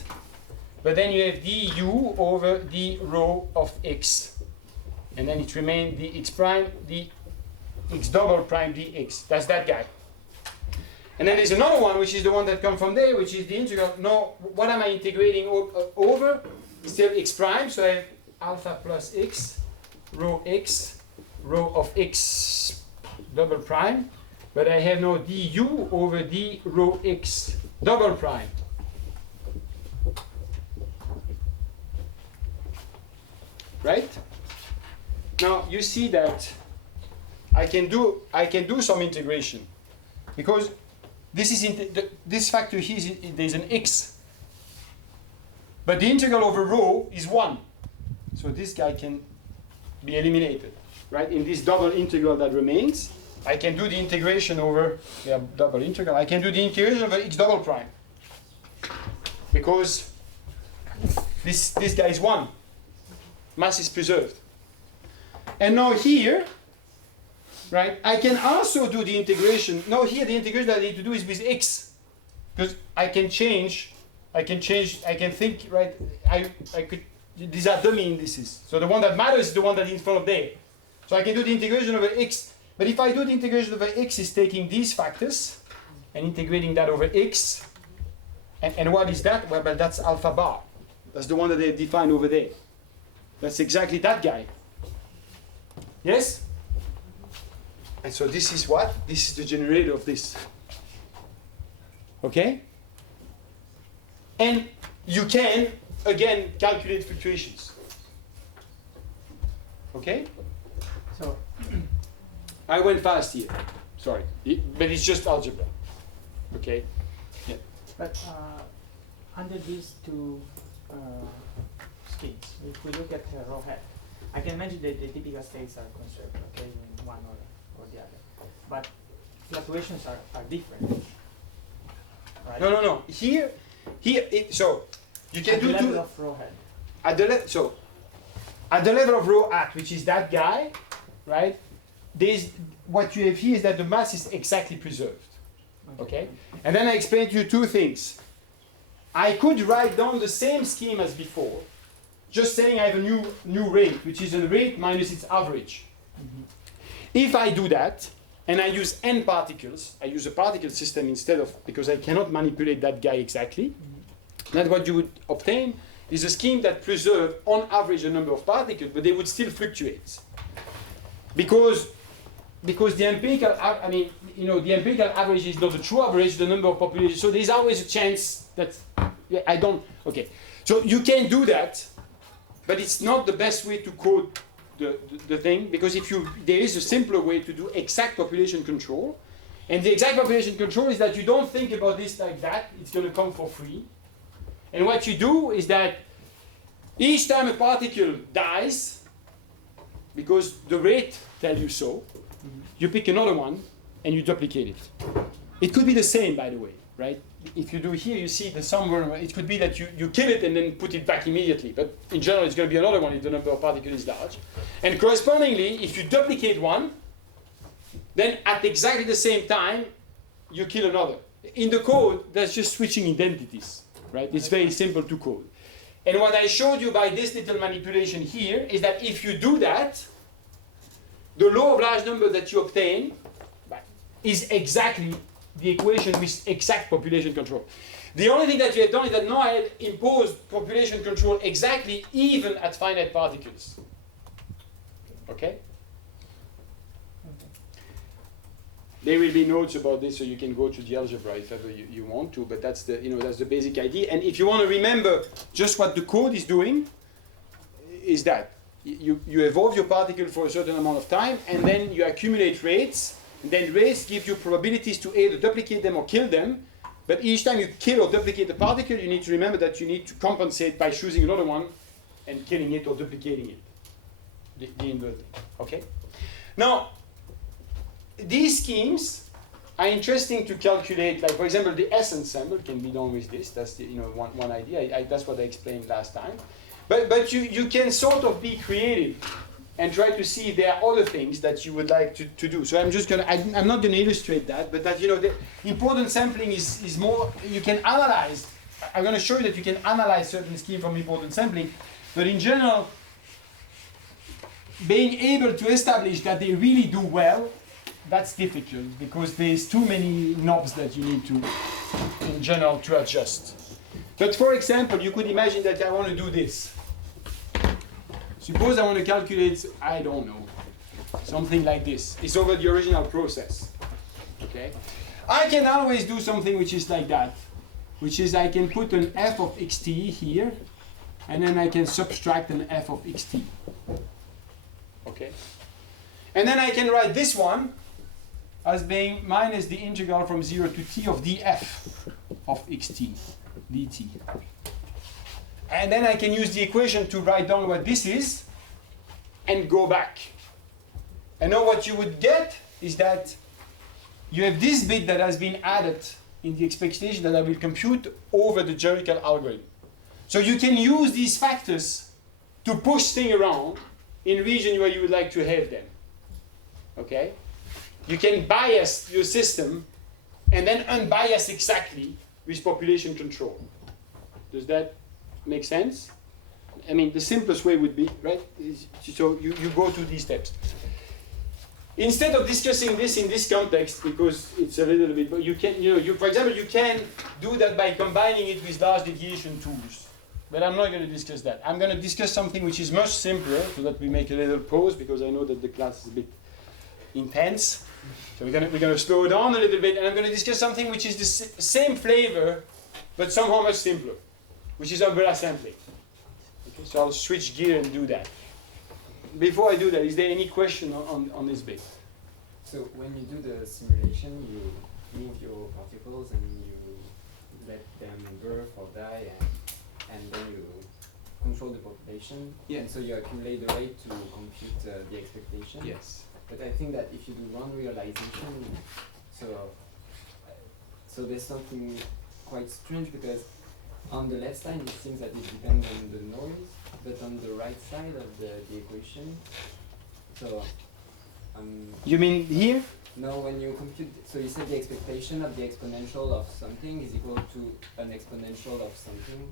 But then you have du over d rho of x. And then it remains the x prime, the x double prime dx. That's that guy. And then there's another one, which is the one that comes from there, which is the integral. No, what am I integrating over? Still x prime, so I have alpha plus x, rho of x double prime. But I have now du over d rho x double prime. Right? Now you see that I can do some integration because this is this factor here is there's an x, but the integral over rho is 1, so this guy can be eliminated. Right? In this double integral that remains, I can do the integration over double integral. I can do the integration over x double prime because this guy is 1. Mass is preserved. And now here, right, I can also do the integration. Now here the integration that I need to do is with x. Because I can think, right, I could, these are dummy indices. So the one that matters is the one that is in front of there. So I can do the integration over x. But if I do the integration over x is taking these factors and integrating that over x. And what is that? Well, that's alpha bar. That's the one that they define over there. That's exactly that guy. Yes? And so this is what? This is the generator of this. Okay? And you can, again, calculate fluctuations. Okay? So I went fast here. Sorry. But it's just algebra. Okay? Yeah. but under these two schemes, if we look at rho hat, I can imagine that the typical states are conserved, okay, in one or the other. But fluctuations are different. Right? No. Here, so you can at do the level two. of rho hat. At the level of rho at, which is that guy, right? There's what you have here is that the mass is exactly preserved. Okay? And then I explained to you two things. I could write down the same scheme as before, just saying I have a new rate, which is a rate minus its average. Mm-hmm. If I do that, and I use n particles, I use a particle system instead of, because I cannot manipulate that guy exactly, then what you would obtain is a scheme that preserves on average a number of particles, but they would still fluctuate. Because the empirical, the empirical average is not the true average, the number of populations. So there's always a chance that I don't. Okay, so you can do that, but it's not the best way to code the thing, because there is a simpler way to do exact population control, and the exact population control is that you don't think about this like that. It's going to come for free, and what you do is that each time a particle dies, because the rate tells you so, you pick another one and you duplicate it. It could be the same, by the way. right? If you do here, you see the somewhere, it could be that you kill it and then put it back immediately, but in general it's going to be another one if the number of particles is large. And correspondingly, if you duplicate one, then at exactly the same time, you kill another. In the code, that's just switching identities, right? It's very simple to code. And what I showed you by this little manipulation here is that if you do that, the law of large number that you obtain is exactly the equation with exact population control. The only thing that you have done is that now I have imposed population control exactly even at finite particles. Okay? There will be notes about this, so you can go to the algebra if ever you want to, but that's the basic idea. And if you want to remember just what the code is doing, is that you evolve your particle for a certain amount of time, and then you accumulate rates, and then rates give you probabilities to either duplicate them or kill them. But each time you kill or duplicate a particle, you need to remember that you need to compensate by choosing another one and killing it or duplicating it. The inverting. Okay? Now, these schemes are interesting to calculate. Like, for example, the S ensemble can be done with this. That's the, one idea. That's what I explained last time. But you can sort of be creative and try to see if there are other things that you would like to do. So I'm just gonna, I'm not gonna illustrate that, but that, the important sampling is more, you can analyze. I'm gonna show you that you can analyze certain schemes from important sampling, but in general, being able to establish that they really do well, that's difficult because there's too many knobs that you need to, in general, to adjust. But for example, you could imagine that I want to do this. Suppose I want to calculate, I don't know, something like this. It's over the original process. Okay? I can always do something which is like that, which is I can put an f of xt here, and then I can subtract an f of xt. Okay? And then I can write this one as being minus the integral from 0 to t of df of xt dt. And then I can use the equation to write down what this is and go back. And now what you would get is that you have this bit that has been added in the expectation that I will compute over the Jericho algorithm. So you can use these factors to push things around in region where you would like to have them. Okay? You can bias your system and then unbias exactly with population control. Does that make sense? I mean, the simplest way would be, right? So you go through these steps. Instead of discussing this in this context, because it's a little bit, but you can, for example, you can do that by combining it with large deviation tools. But I'm not going to discuss that. I'm going to discuss something which is much simpler, so that we make a little pause, because I know that the class is a bit intense. So we're going to slow down a little bit, and I'm going to discuss something which is the same flavor, but somehow much simpler, which is umbrella sampling. Okay, so I'll switch gear and do that. Before I do that, is there any question on this bit? So when you do the simulation, you move your particles and you let them birth or die, and then you control the population. Yeah. And so you accumulate the rate to compute the expectation. Yes. But I think that if you do one realization, so there's something quite strange, because on the left side it seems that it depends on the noise, but on the right side of the equation, so you mean here? no, when you compute, so you said the expectation of the exponential of something is equal to an exponential of something.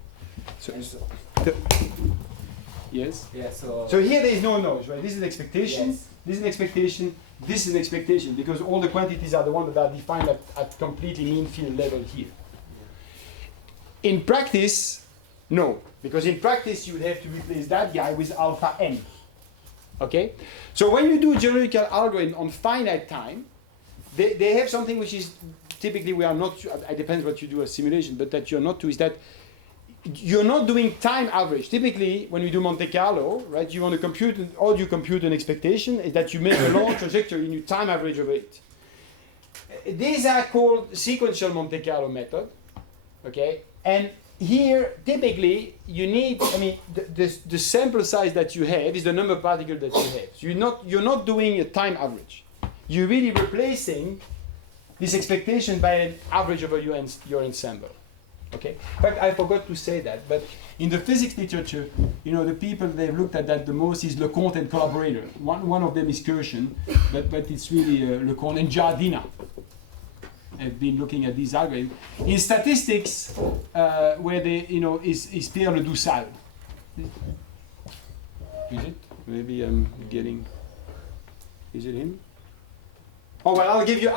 Yes. Yeah, so So here there is no noise, right? This is expectation. Yes. This is an expectation. This is an expectation, because all the quantities are the ones that are defined at completely mean field level here. In practice, no, because in practice you would have to replace that guy with alpha n. Okay? So when you do a geometrical algorithm on finite time, they have something which is typically we are not, it depends what you do as simulation, but that you're not to is that you're not doing time average. Typically, when you do Monte Carlo, right, you want to compute, all you compute an expectation is that you make a long trajectory and you time average over it. These are called sequential Monte Carlo method, okay? And here, typically, you need, I mean, the sample size that you have is the number of particles that you have. So you're not doing a time average. You're really replacing this expectation by an average over your ensemble. Okay. In fact, I forgot to say that, but in the physics literature, you know, the people they've looked at that the most is Leconte and collaborator. One of them is Kirchen, but it's really Leconte and Giardina. Have been looking at these algorithms in statistics, where they, you know, is Pierre Ledoussal. Is it? Maybe I'm getting. Is it him? Oh well, I'll give you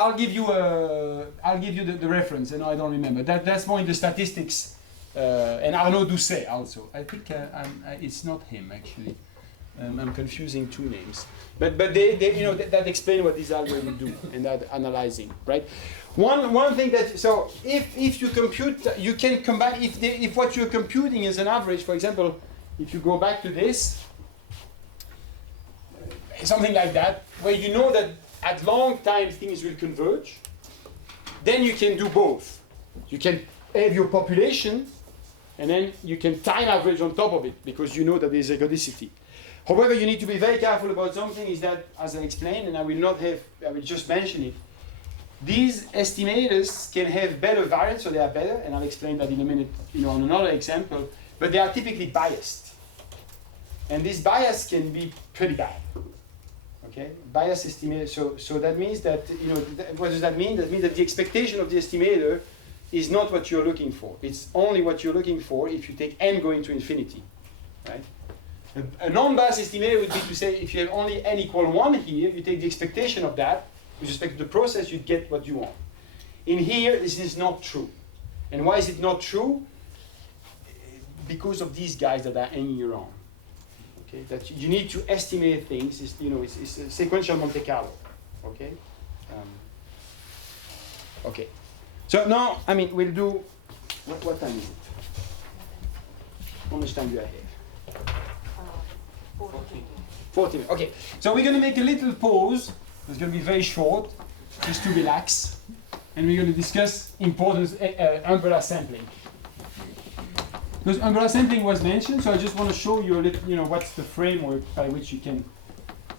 the reference. And I don't remember. That's more in the statistics. And Arnaud Doucet also. I think it's not him actually. I'm confusing two names. But they you know that explain what these algorithms do and that analyzing, right? One thing that, so if you compute, you can combine, if what you're computing is an average, for example, if you go back to this, something like that, where you know that at long time things will converge, then you can do both. You can have your population, and then you can time average on top of it, because you know that there's ergodicity. However, you need to be very careful about something, is that, as I explained, and I will just mention it, these estimators can have better variance, so they are better, and I'll explain that in a minute, you know, on another example, but they are typically biased. And this bias can be pretty bad. Okay? Bias estimator, so that means that, you know, what does that mean? That means that the expectation of the estimator is not what you're looking for. It's only what you're looking for if you take n going to infinity, right? A non-biased estimator would be to say, if you have only n equal 1 here, you take the expectation of that, with respect to the process, you get what you want. In here, this is not true. And why is it not true? Because of these guys that are hanging around. Okay, that you need to estimate things. It's, you know, it's a sequential Monte Carlo. Okay. Okay. So now, I mean, we'll do. What time is it? How much time do I have? 14. Okay. So we're going to make a little pause. It's going to be very short, just to relax, and we're going to discuss importance umbrella sampling. Because umbrella sampling was mentioned, so I just want to show you a little, you know, what's the framework by which you can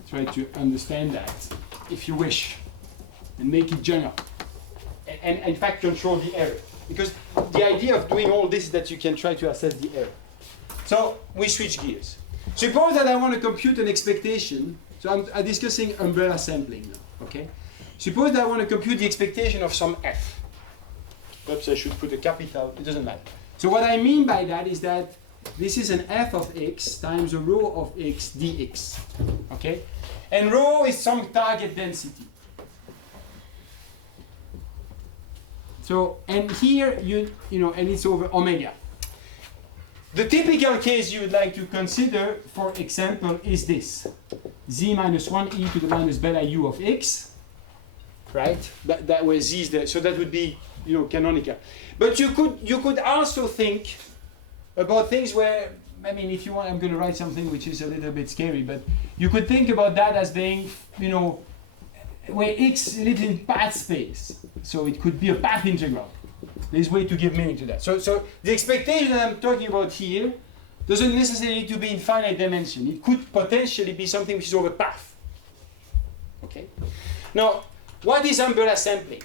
try to understand that, if you wish, and make it general, and in fact control the error. Because the idea of doing all this is that you can try to assess the error. So we switch gears. Suppose that I want to compute an expectation. So I'm discussing umbrella sampling now, okay? Suppose that I want to compute the expectation of some f. Perhaps I should put a capital, it doesn't matter. So what I mean by that is that this is an f of x times a rho of x dx, okay? And rho is some target density. So, and here, you know, and it's over omega. The typical case you would like to consider, for example, is this. Z minus 1 e to the minus beta u of x, right? That way z is there. So that would be, you know, canonical. But you could also think about things where, I mean, if you want, I'm going to write something which is a little bit scary, but you could think about that as being, you know, where x lives in path space. So it could be a path integral. There's a way to give meaning to that. So the expectation that I'm talking about here doesn't necessarily need to be in finite dimension. It could potentially be something which is over path. Okay? Now, what is umbrella sampling?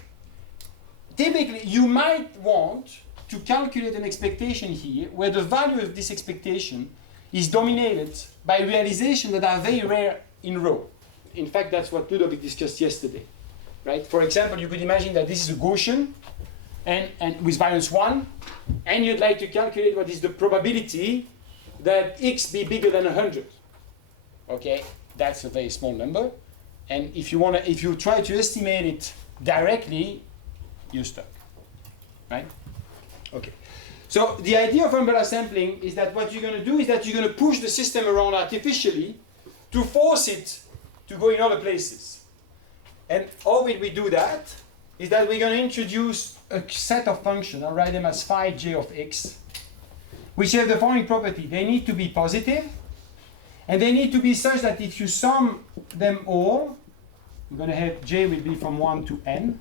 Typically, you might want to calculate an expectation here where the value of this expectation is dominated by realizations that are very rare in rho. In fact, that's what Ludovic discussed yesterday. Right? For example, you could imagine that this is a Gaussian, and with variance 1, and you'd like to calculate what is the probability that x be bigger than 100. Okay, that's a very small number, and if you try to estimate it directly, you're stuck, right? Okay, so the idea of umbrella sampling is that what you're going to do is that you're going to push the system around artificially to force it to go in other places. And how will we do that? Is that we're going to introduce a set of functions, I'll write them as phi j of x, which have the following property. They need to be positive, and they need to be such that if you sum them all, you're going to have j will be from 1 to n.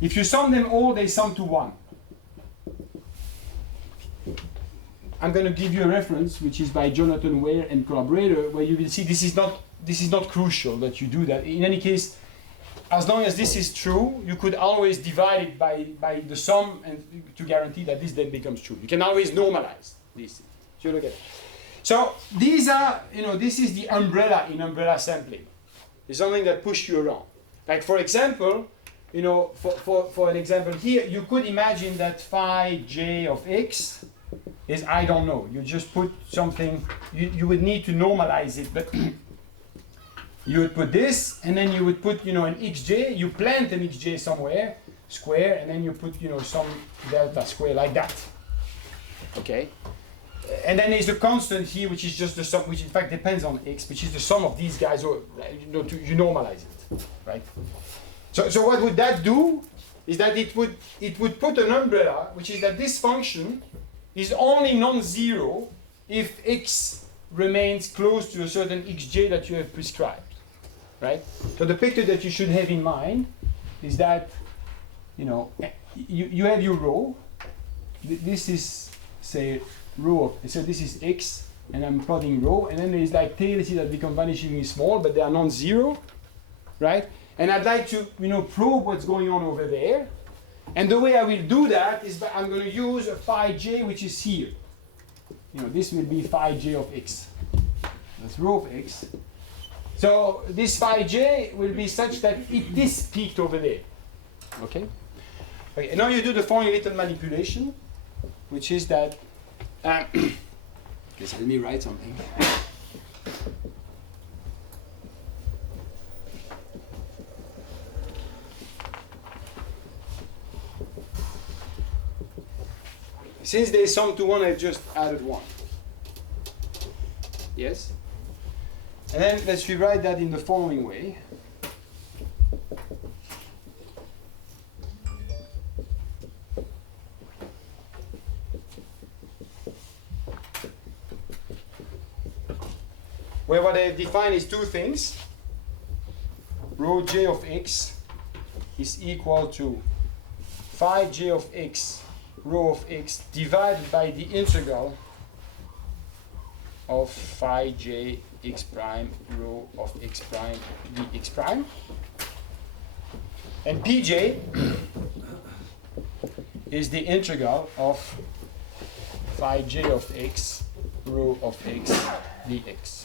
If you sum them all, they sum to 1. I'm going to give you a reference, which is by Jonathan Ware and collaborator, where you will see this is not crucial that you do that. In any case, as long as this is true, you could always divide it by the sum and to guarantee that this then becomes true. You can always normalize this. So look at it. So these are, this is the umbrella in umbrella sampling. It's something that pushed you around. Like for example, for an example here, you could imagine that phi j of x is, I don't know, you just put something, you would need to normalize it, but you would put this, and then you would put, an xj, you plant an xj somewhere, square, and then you put, some delta square like that. Okay? And then there's a constant here, which is just the sum, which in fact depends on x, which is the sum of these guys, or you normalize it, right? So what would that do? Is that it would put an umbrella, which is that this function is only non-zero if x remains close to a certain xj that you have prescribed, right? So the picture that you should have in mind is that, you have your row. This is, say, row of, so this is x, and I'm plotting row, and then there's like tails here that become vanishingly small, but they are non-zero, right? And I'd like to, probe what's going on over there. And the way I will do that is by I'm going to use a phi j, which is here. This will be phi j of x. That's rho of x. So this phi j will be such that this peaked over there. Okay? Okay, and now you do the following little manipulation, which is that, okay, so let me write something. Since there's sum to 1, I've just added 1. Yes? And then let's rewrite that in the following way. Where what I've defined is two things. Rho j of x is equal to phi j of x rho of x divided by the integral of phi j x prime rho of x prime dx prime. And pj is the integral of phi j of x rho of x dx.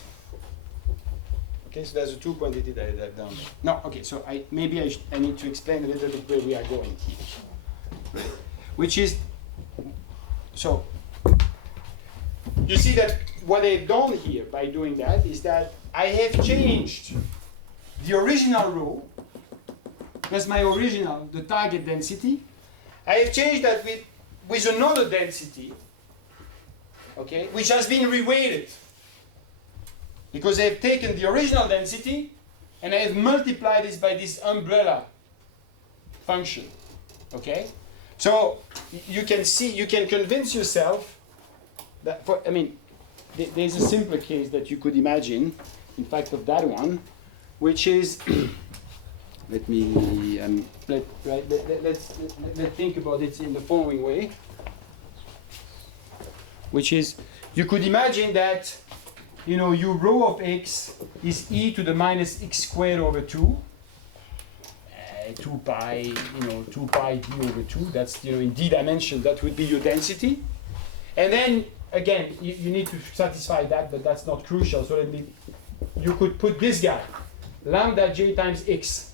Okay, so there's a two quantity that I've done. No, okay, so I need to explain a little bit where we are going here. Which is, so you see that what I've done here by doing that is that I have changed the original row, that's my original, the target density. I have changed that with another density, okay, which has been reweighted. Because I've taken the original density and I have multiplied this by this umbrella function, okay? So you can see, you can convince yourself that, there's a simpler case that you could imagine, in fact, of that one, which is, let's think about it in the following way, which is, you could imagine that, your rho of x is e to the minus x squared over 2. 2 pi, 2 pi d over 2, that's, in d dimension, that would be your density. And then, again, you need to satisfy that, but that's not crucial. So you could put this guy, lambda j times x.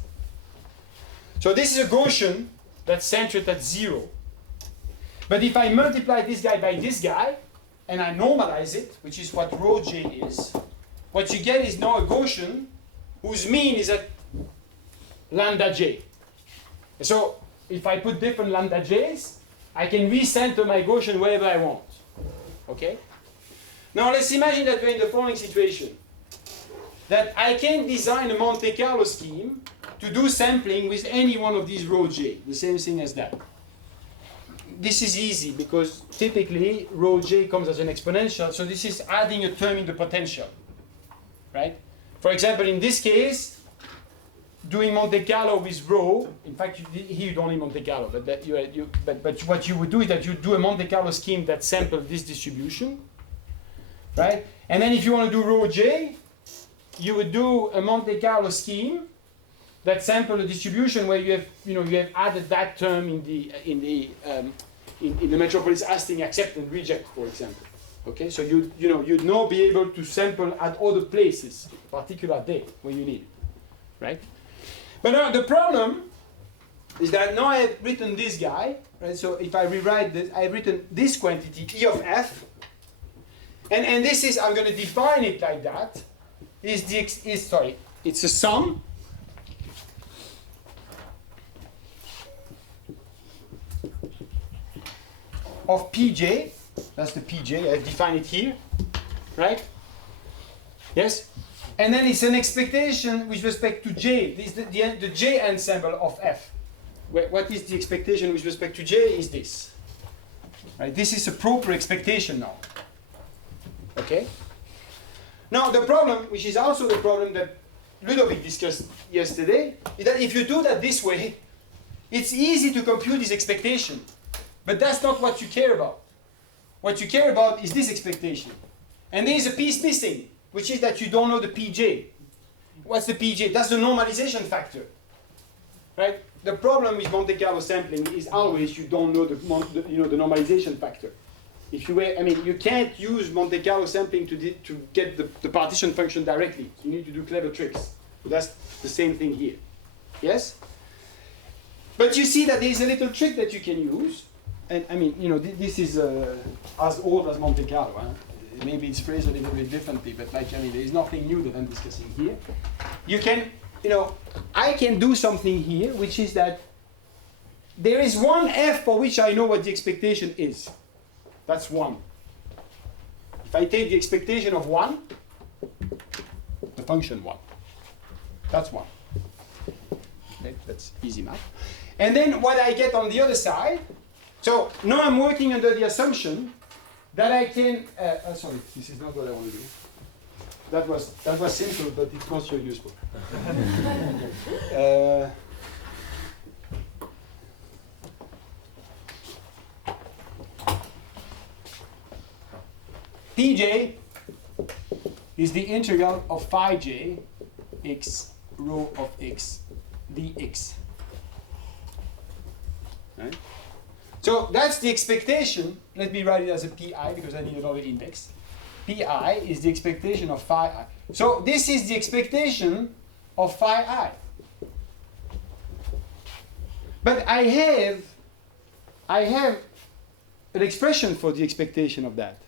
So this is a Gaussian that's centered at 0. But if I multiply this guy by this guy, and I normalize it, which is what rho j is, what you get is now a Gaussian whose mean is at lambda j. So if I put different lambda j's, I can recenter my Gaussian wherever I want. Okay? Now let's imagine that we're in the following situation. That I can design a Monte Carlo scheme to do sampling with any one of these rho j, the same thing as that. This is easy because typically rho j comes as an exponential, so this is adding a term in the potential, right? For example, in this case, doing Monte Carlo with rho, in fact, here you don't need Monte Carlo, but what you would do is that you do a Monte Carlo scheme that samples this distribution, right? And then if you want to do rho j, you would do a Monte Carlo scheme that sample a distribution where you have added that term in the metropolis Hastings accept and reject, for example. Okay, so you'd now be able to sample at other places, particular day when you need it, right? But now the problem is that now I've written this guy, right? So if I rewrite this, I've written this quantity E of f, and this is, I'm going to define it like that. It's a sum of pj. That's the pj. I've defined it here, right? Yes. And then it's an expectation with respect to j. This is the j ensemble of f. What is the expectation with respect to j is this. Right? This is a proper expectation now. Okay? Now the problem, which is also the problem that Ludovic discussed yesterday, is that if you do that this way, it's easy to compute this expectation. But that's not what you care about. What you care about is this expectation. And there is a piece missing, which is that you don't know the pj. What's the pj? That's the normalization factor. Right? The problem with Monte Carlo sampling is always you don't know the normalization factor. If you were, you can't use Monte Carlo sampling to get the partition function directly. You need to do clever tricks. So that's the same thing here. Yes? But you see that there is a little trick that you can use. And this is as old as Monte Carlo. Huh? Maybe it's phrased a little bit differently, but there is nothing new that I'm discussing here. You can, I can do something here, which is that there is one f for which I know what the expectation is. That's 1. If I take the expectation of 1, the function 1. That's 1. Okay, that's easy math. And then what I get on the other side, so now I'm working under the assumption that I can, sorry, this is not what I want to do. That was simple, but it's not so useful. Pj is the integral of phi j x rho of x dx. Right? So that's the expectation. Let me write it as a pi because I need another index. Pi is the expectation of phi I. So this is the expectation of phi I. But I have an expression for the expectation of that.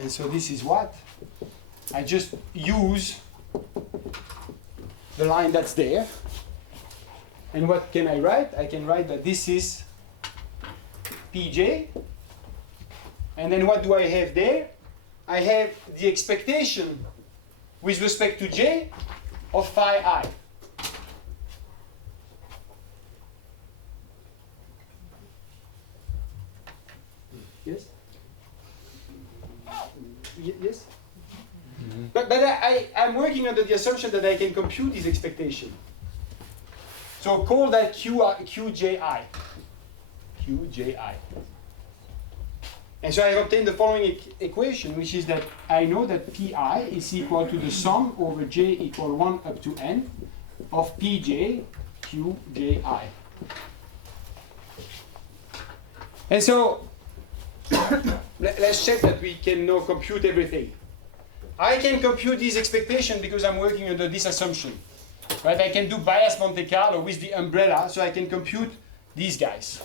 And so this is what? I just use the line that's there. And what can I write? I can write that this is Pj. And then what do I have there? I have the expectation with respect to j of phi I. Yes? Yes? Mm-hmm. But I'm working under the assumption that I can compute this expectation. So call that Qji. Qji. And so I have obtained the following equation, which is that I know that Pi is equal to the sum over j equal 1 up to n of Pj Qji. And so let's check that we can now compute everything. I can compute this expectation because I'm working under this assumption. Right? I can do bias Monte Carlo with the umbrella, so I can compute these guys.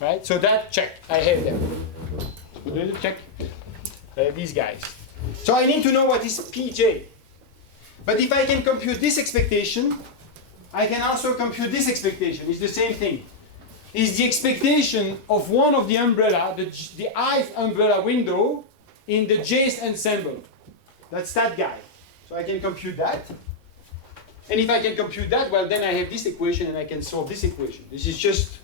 Right? So that check, I have them. Check. I have these guys. So I need to know what is Pj. But if I can compute this expectation, I can also compute this expectation. It's the same thing. It's the expectation of one of the umbrella, the ith umbrella window in the jth ensemble. That's that guy. So I can compute that. And if I can compute that, well, then I have this equation and I can solve this equation. This is just,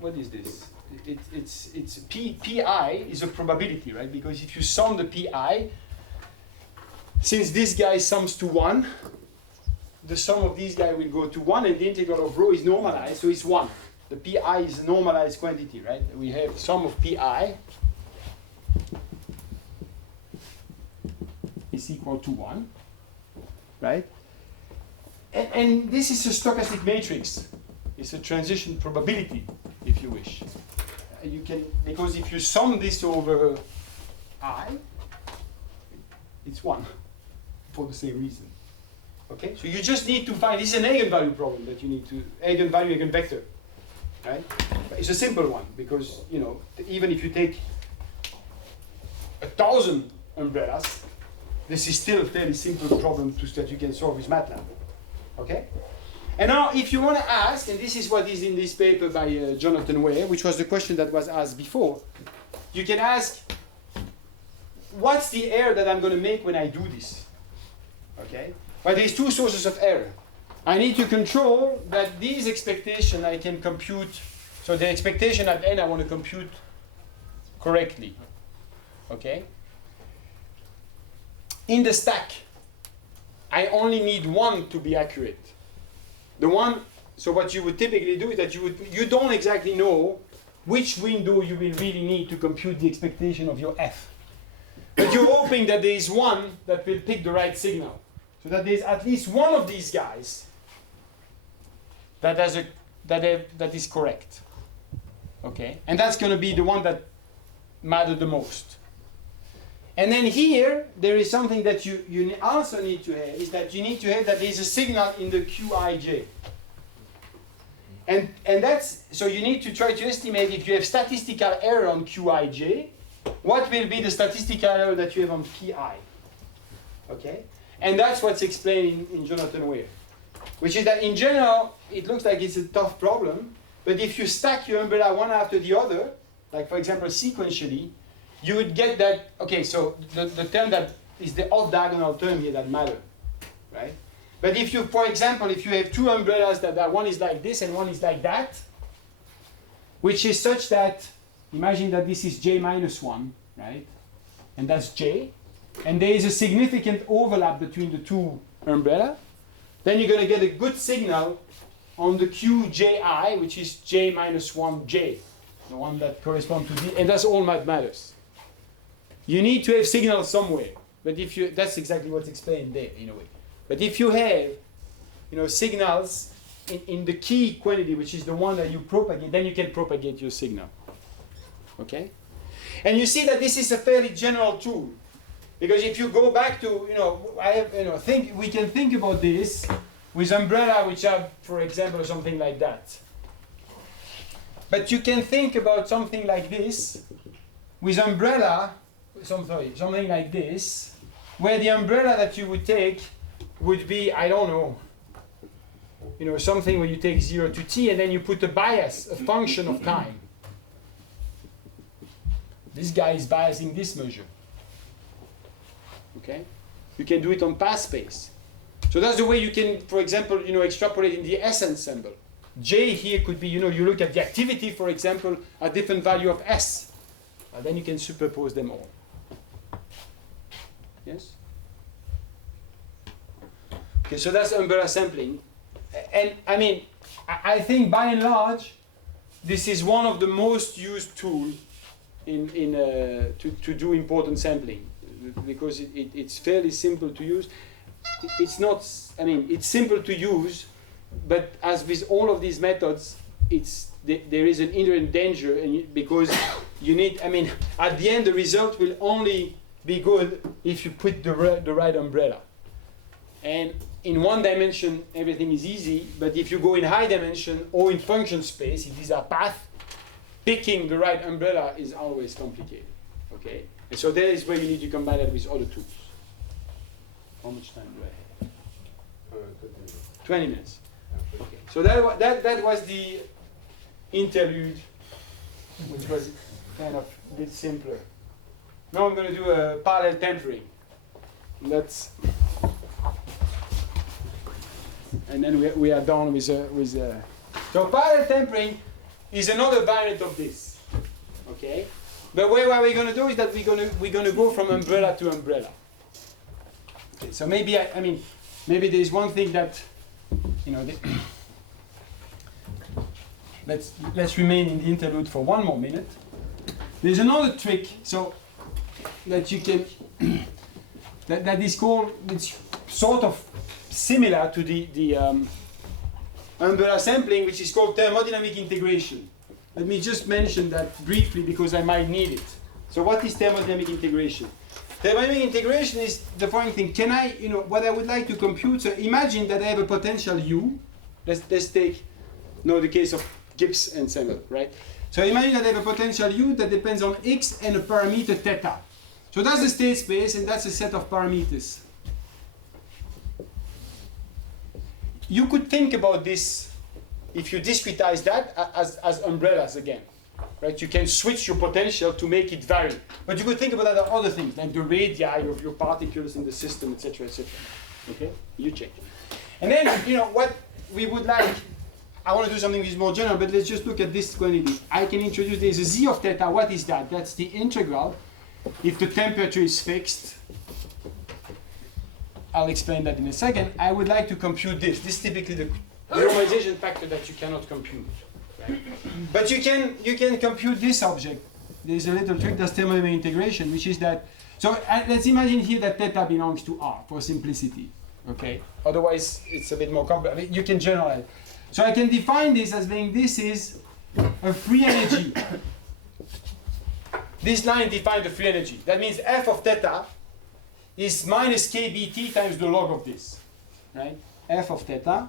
what is this? It's Pi is a probability, right? Because if you sum the Pi, since this guy sums to 1, the sum of these guys will go to 1, and the integral of rho is normalized, so it's 1. The Pi is a normalized quantity, right? We have sum of Pi is equal to 1, right? And this is a stochastic matrix. It's a transition probability, if you wish. You can, because if you sum this over I, it's 1 for the same reason. Okay, so you just need to find, this is an eigenvalue problem that you need to, eigenvalue, eigenvector, right? But it's a simple one because, you know, even if you take 1,000 umbrellas, this is still a fairly simple problem that you can solve with MATLAB, okay? And now if you want to ask, and this is what is in this paper by Jonathan Ware, which was the question that was asked before, you can ask, what's the error that I'm going to make when I do this, okay? But there's two sources of error. I need to control that these expectations I can compute, so the expectation at n I want to compute correctly, okay? In the stack, I only need one to be accurate. The one, so what you would typically do is that you don't exactly know which window you will really need to compute the expectation of your f. But you're hoping that there is one that will pick the right signal. So that there's at least one of these guys that is correct. Okay? And that's going to be the one that matters the most. And then here, there is something that you also need to have, is that you need to have that there is a signal in the Qij. And that's, so you need to try to estimate if you have statistical error on Qij, what will be the statistical error that you have on Pi. Okay? And that's what's explained in Jonathan Ware. Which is that in general, it looks like it's a tough problem, but if you stack your umbrella one after the other, like for example sequentially, you would get that, okay, so the term that is the off-diagonal term here that matter, right? But if you, for example, if you have two umbrellas that one is like this and one is like that, which is such that, imagine that this is j minus 1, right? And that's j. And there is a significant overlap between the two umbrellas, then you're going to get a good signal on the Qji, which is j minus 1j, the one that corresponds to the, and that's all that matters. You need to have signals somewhere, but if you, that's exactly what's explained there in a way. But if you have, you know, signals in the key quantity, which is the one that you propagate, then you can propagate your signal. Okay? And you see that this is a fairly general tool. Because if you go back to, you know, we can think about this with umbrella which are, for example, something like that. But you can think about something like this with umbrella, something like this, where the umbrella that you would take would be, I don't know, you know, something where you take 0 to t and then you put a bias, a function of time. This guy is biasing this measure. Okay? You can do it on path space. So that's the way you can, for example, you know, extrapolate in the S ensemble. J here could be, you know, you look at the activity, for example, a different value of S. And then you can superpose them all. Yes? Okay, so that's umbrella sampling. And I mean, I think by and large, this is one of the most used tools to do important sampling. Because it's fairly simple to use. It's not, I mean, it's simple to use, but as with all of these methods, there is an inherent danger, and because you need, I mean, at the end the result will only be good if you put the right umbrella. And in one dimension everything is easy, but if you go in high dimension or in function space, if these are paths, picking the right umbrella is always complicated. Okay? And so that is where you need to combine that with other tools. How much time do I have? 20 minutes. Okay. So that was the interlude, which was kind of a bit simpler. Now I'm going to do a parallel tempering. And then we are done with so parallel tempering is another variant of this. Okay? But what we're going to do is that we're going to go from umbrella to umbrella. Okay, so maybe maybe there is one thing that, you know, let's remain in the interlude for one more minute. There's another trick, so that you can that is called, it's sort of similar to the umbrella sampling, which is called thermodynamic integration. Let me just mention that briefly because I might need it. So what is thermodynamic integration? Thermodynamic integration is the following thing. Can I, what I would like to compute, so imagine that I have a potential U. Let's take, the case of Gibbs ensemble, right? So imagine that I have a potential U that depends on X and a parameter theta. So that's the state space and that's a set of parameters. You could think about this, if you discretize that, as umbrellas again. Right? You can switch your potential to make it vary. But you could think about other things, like the radii of your particles in the system, etc., etc. Okay? You check. And then, what we would like, I want to do something which is more general, but let's just look at this quantity. I can introduce this, a z of theta. What is that? That's the integral. If the temperature is fixed, I'll explain that in a second. I would like to compute this. This is typically the normalization factor that you cannot compute. Right? But you can compute this object. There's a little trick, that's thermodynamic integration, which is that, so let's imagine here that theta belongs to R for simplicity. Okay? Otherwise, it's a bit more complex. I mean, you can generalize. So I can define this as being this is a free energy. This line defines the free energy. That means f of theta is minus kBt times the log of this. Right? F of theta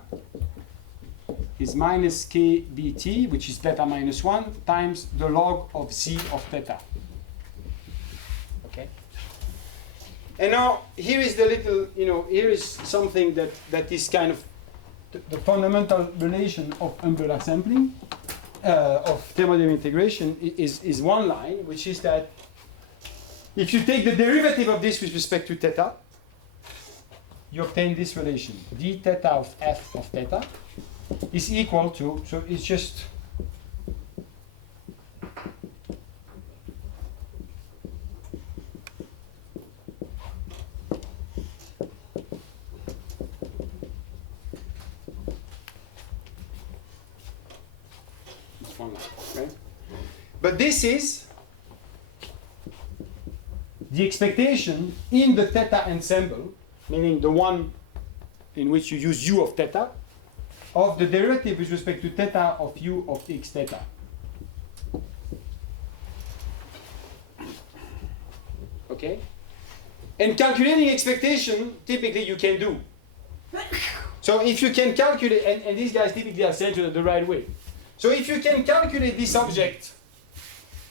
is minus kBt, which is theta minus 1, times the log of z of theta. Okay? And now, here is the little, here is something that is kind of the fundamental relation of umbrella sampling, of thermodynamic integration, is one line, which is that if you take the derivative of this with respect to theta, you obtain this relation. D theta of f of theta is equal to, so it's just it's one line, right? But this is the expectation in the theta ensemble, meaning the one in which you use u of theta, of the derivative with respect to theta of u of x theta. Okay? And calculating expectation, typically you can do. So if you can calculate, and these guys typically are centered the right way. So if you can calculate this object,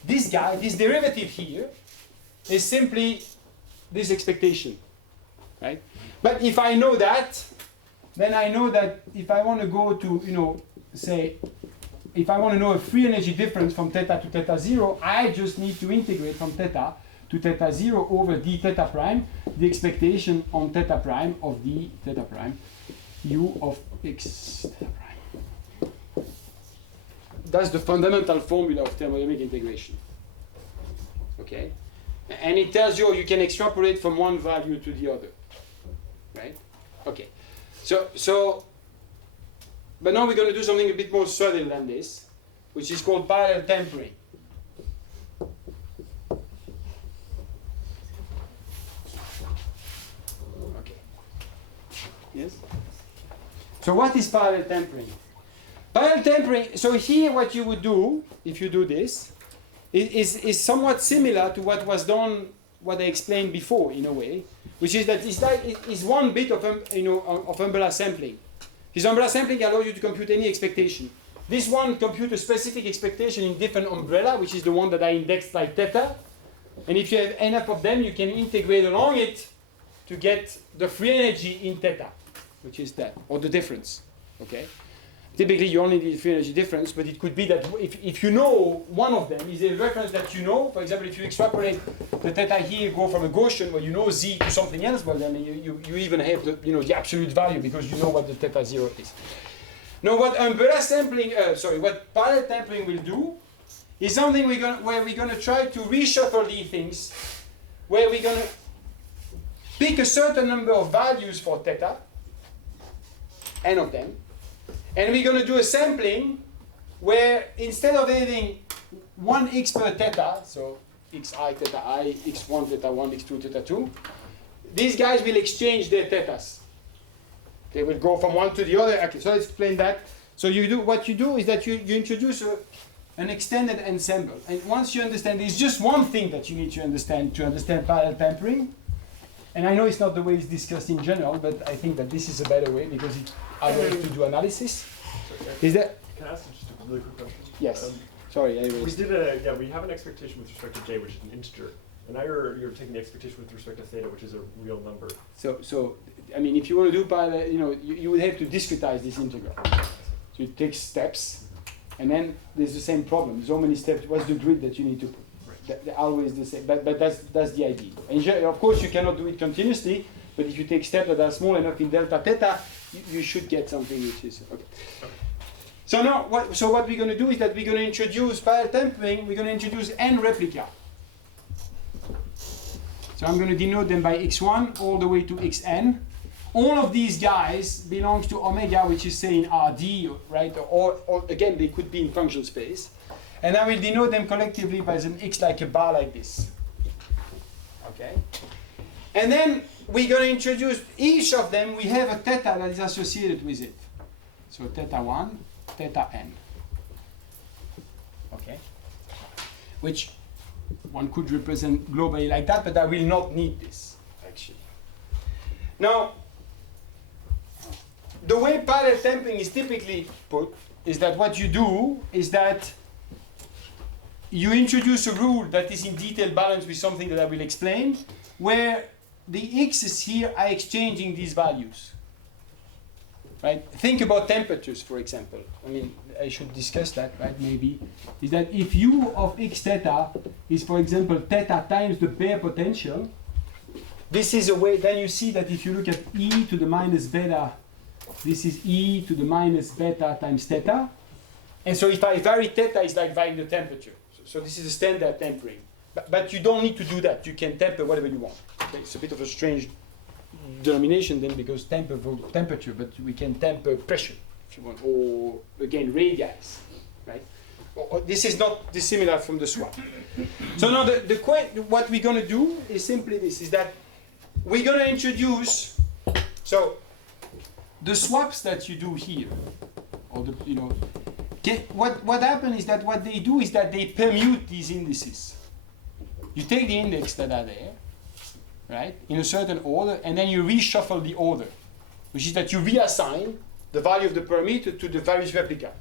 this guy, this derivative here, is simply this expectation. Right? But if I know that, then I know that if I want to go to, say, if I want to know a free energy difference from theta to theta 0, I just need to integrate from theta to theta 0 over d theta prime, the expectation on theta prime of d theta prime, u of x theta prime. That's the fundamental formula of thermodynamic integration. Okay? And it tells you can extrapolate from one value to the other. Right? Okay. So, but now we're going to do something a bit more subtle than this, which is called parallel tempering. Okay. Yes? So what is parallel tempering? Parallel tempering, so here what you would do, if you do this, is somewhat similar to what was done, what I explained before in a way, which is that it's one bit of umbrella sampling. This umbrella sampling allows you to compute any expectation. This one computes a specific expectation in different umbrella, which is the one that I indexed like theta. And if you have enough of them, you can integrate along it to get the free energy in theta, which is that, or the difference. Okay? Typically, you only need free energy difference, but it could be that if you know one of them is a reference that you know, for example, if you extrapolate the theta here, go from a Gaussian where you know z to something else, well then you even have the absolute value because you know what the theta 0 is. Now, what umbrella sampling, what parallel tempering will do is something where we're gonna try to reshuffle these things, where we're gonna pick a certain number of values for theta, n of them. And we're going to do a sampling where instead of having 1x per theta, so xi theta I, x1 theta 1, x2 theta 2, these guys will exchange their thetas. They will go from one to the other. Okay, so let's explain that. So what you do is that you introduce an extended ensemble. And once you understand, there's just one thing that you need to understand parallel tempering. And I know it's not the way it's discussed in general, but I think that this is a better way because it's our way to do analysis. Is that? Can I ask just a really quick question? Yes. Sorry, I We raised. we have an expectation with respect to j, which is an integer. And now you're taking the expectation with respect to theta, which is a real number. So I mean, if you want to do parallel, you would have to discretize this integral. So it takes steps, and then there's the same problem. So many steps. What's the grid that you need to put? They're always the same. But that's the idea. And of course, you cannot do it continuously. But if you take steps that are small enough in delta theta, you should get something which is okay. So now, what we're going to do is that we're going to introduce parallel tempering. We're going to introduce n replica. So I'm going to denote them by x1 all the way to xn. All of these guys belongs to omega, which is say in Rd, right? Or again, they could be in function space. And I will denote them collectively by an x like a bar like this. Okay? And then we're going to introduce each of them. We have a theta that is associated with it. So theta 1, theta n. Okay? Which one could represent globally like that, but I will not need this, actually. Now, the way parallel tempering is typically put is that what you do is that you introduce a rule that is in detail balanced with something that I will explain, where the x's here are exchanging these values. Right? Think about temperatures, for example. I mean, I should discuss that, right? Maybe. Is that if u of x theta is, for example, theta times the bare potential, this is a way, then you see that if you look at e to the minus beta, this is e to the minus beta times theta. And so if I vary theta, it's like varying the temperature. So this is a standard tempering. But you don't need to do that. You can temper whatever you want. Okay? It's a bit of a strange denomination then, because temper for temperature, but we can temper pressure if you want, or again radius, right? Or this is not dissimilar from the swap. So now what we're going to do is simply this: is that we're going to introduce the swaps that you do here, or what happens is that what they do is that they permute these indices. You take the index that are there, right, in a certain order, and then you reshuffle the order, which is that you reassign the value of the parameter to the various replica.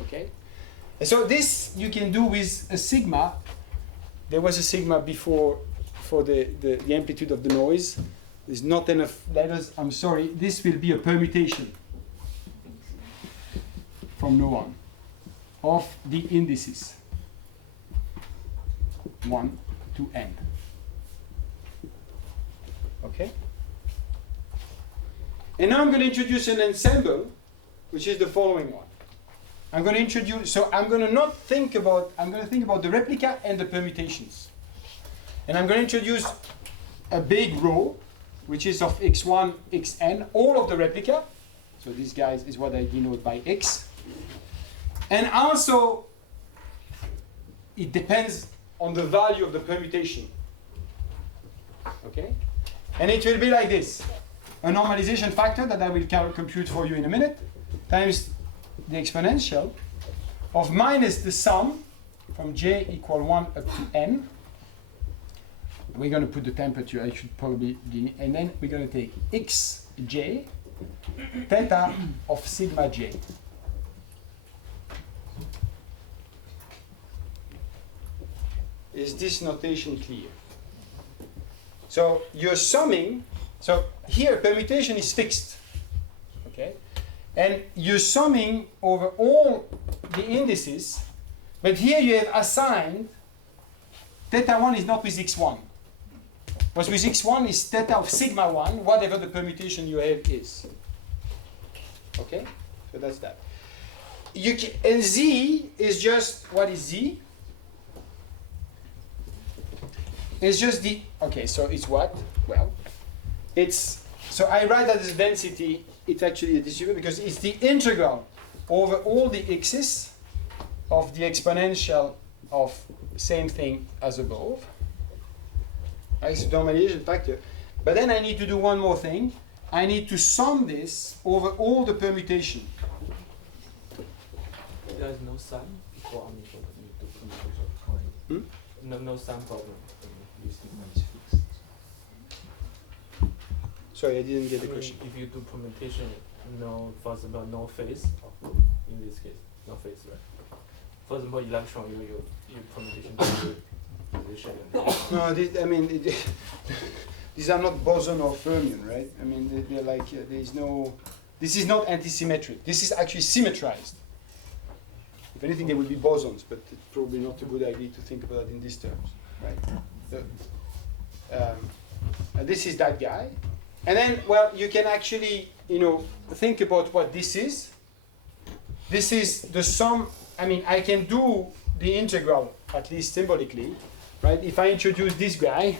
Okay? And so this you can do with a sigma. There was a sigma before for the amplitude of the noise. There's not enough letters. I'm sorry. This will be a permutation from now on of the indices 1 to n. Okay? And now I'm going to introduce an ensemble, which is the following one. I'm going to introduce, so I'm going to think about the replica and the permutations. And I'm going to introduce a big row, which is of x1, xn, all of the replica. So this guy is what I denote by x. And also, it depends on the value of the permutation. Okay? And it will be like this. A normalization factor that I will compute for you in a minute, times the exponential of minus the sum from j equal 1 up to n. We're going to put the temperature, I should probably, and then we're going to take xj theta of sigma j. Is this notation clear? So you're summing, so here permutation is fixed, okay? And you're summing over all the indices, but here you have assigned theta 1 is not with x1. What's with x1 is theta of sigma 1, whatever the permutation you have is. Okay? So that's that. And z is just, what is z? It's just the, okay, so it's what? Well, it's, so I write that as density, it's actually a distributor because it's the integral over all the x's of the exponential of same thing as above. It's a normalization factor. But then I need to do one more thing. I need to sum this over all the permutation. There is no sum before omnipotent to Hmm? no sum problem. Sorry, I didn't get I the mean, question. if you do permutation, no, for example, no phase, in this case, no phase, right? For example, electron, you permutation to position. No, I mean, these are not boson or fermion, right? I mean, they're like, there is no, this is not antisymmetric. This is actually symmetrized. If anything, they would be bosons, but it's probably not a good idea to think about it in these terms, right? This is that guy. And then, well, you can actually, think about what this is. This is the sum. I mean, I can do the integral, at least symbolically, right? If I introduce this guy,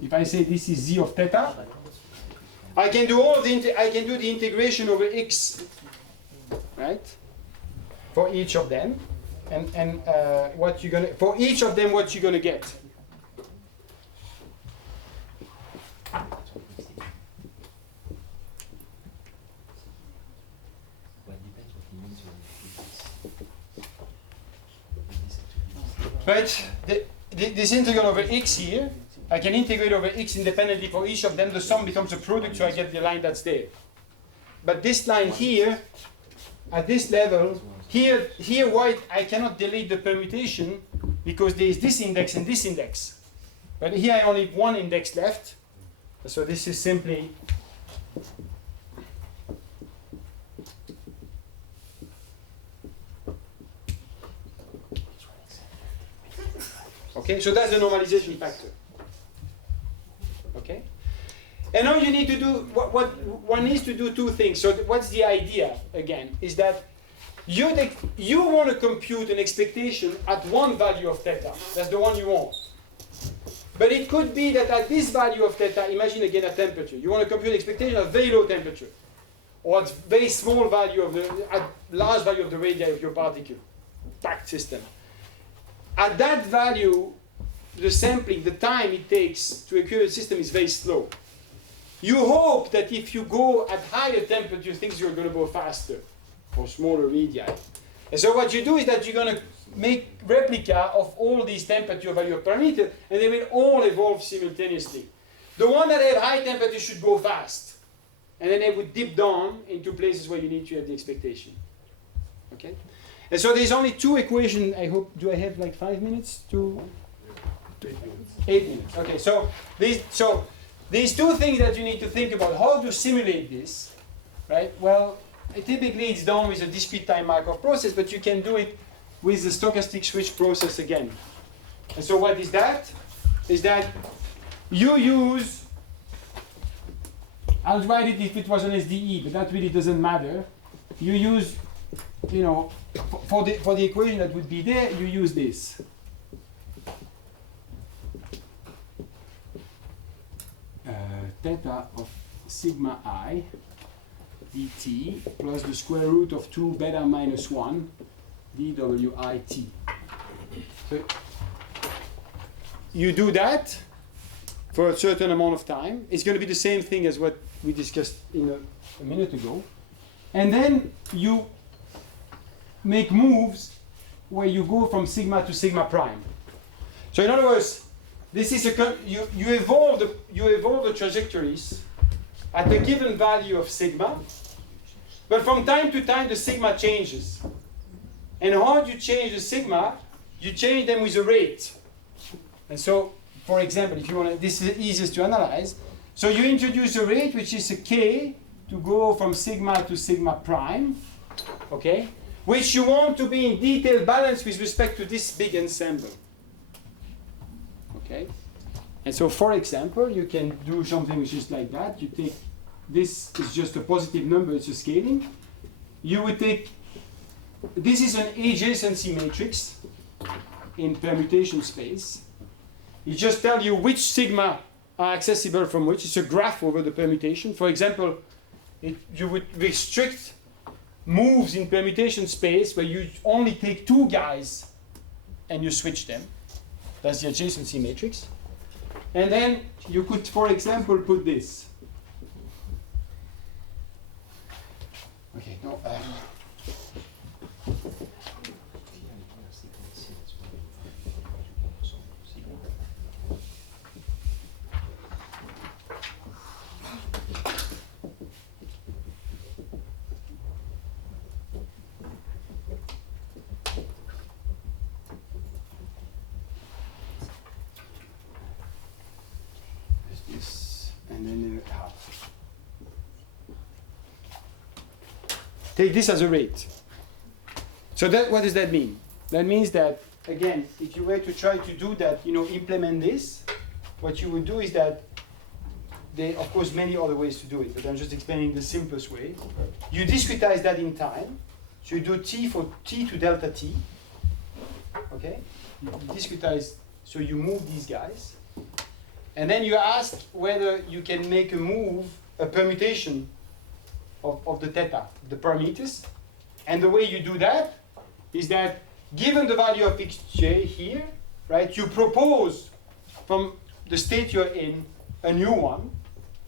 if I say this is z of theta, I can do I can do the integration over x, right? For each of them, and what you're gonna for each of them, what you're gonna get. But this integral over x here, I can integrate over x independently for each of them. The sum becomes a product, so I get the line that's there. But this line here, at this level, here, why I cannot delete the permutation because there is this index and this index. But here I only have one index left, so this is simply okay. So that's the normalization factor. Okay. And now you need to do what one needs to do two things. So what's the idea again? Is that you want to compute an expectation at one value of theta. That's the one you want. But it could be that at this value of theta, imagine again a temperature. You want to compute expectation at very low temperature, or at very small value at large value of the radii of your particle, packed system. At that value, the sampling, the time it takes to occur a system is very slow. You hope that if you go at higher temperature, things are going to go faster, or smaller radii. And so what you do is that you're going to make replica of all these temperature value of parameter, and they will all evolve simultaneously. The one that had high temperature should go fast, and then they would dip down into places where you need to have the expectation. Okay? And so there's only two equations. I hope, do I have like 5 minutes to? 8 minutes. Okay, so these two things that you need to think about. How to simulate this, right? Well, typically it's done with a discrete time Markov process, but you can do it with the stochastic switch process again. And so what is that? Is that you use, I'll write it if it was an SDE, but that really doesn't matter. You use, for the equation that would be there, you use this. Theta of sigma I dt plus the square root of 2 beta minus 1 dwit. So you do that for a certain amount of time. It's going to be the same thing as what we discussed a minute ago. And then you make moves where you go from sigma to sigma prime. So in other words, this is you evolve the trajectories at a given value of sigma, but from time to time the sigma changes. And how do you change the sigma? You change them with a rate. And so, for example, if you want to, this is the easiest to analyze. So you introduce a rate which is a k to go from sigma to sigma prime, okay, which you want to be in detailed balance with respect to this big ensemble. Okay, and so for example, you can do something which is like that. You take this is just a positive number; it's a scaling. You would take this is an adjacency matrix in permutation space. It just tells you which sigma are accessible from which. It's a graph over the permutation. For example, you would restrict moves in permutation space where you only take two guys and you switch them. That's the adjacency matrix. And then you could, for example, put this. Okay, no. And then half. Take this as a rate. So that, what does that mean? That means that, again, if you were to try to do that, implement this, what you would do is that there are, of course, many other ways to do it, but I'm just explaining the simplest way. You discretize that in time. So you do t for t to delta t. Okay? You discretize, so you move these guys. And then you ask whether you can make a permutation of the theta, the parameters. And the way you do that is that given the value of xj here, right, you propose from the state you're in a new one.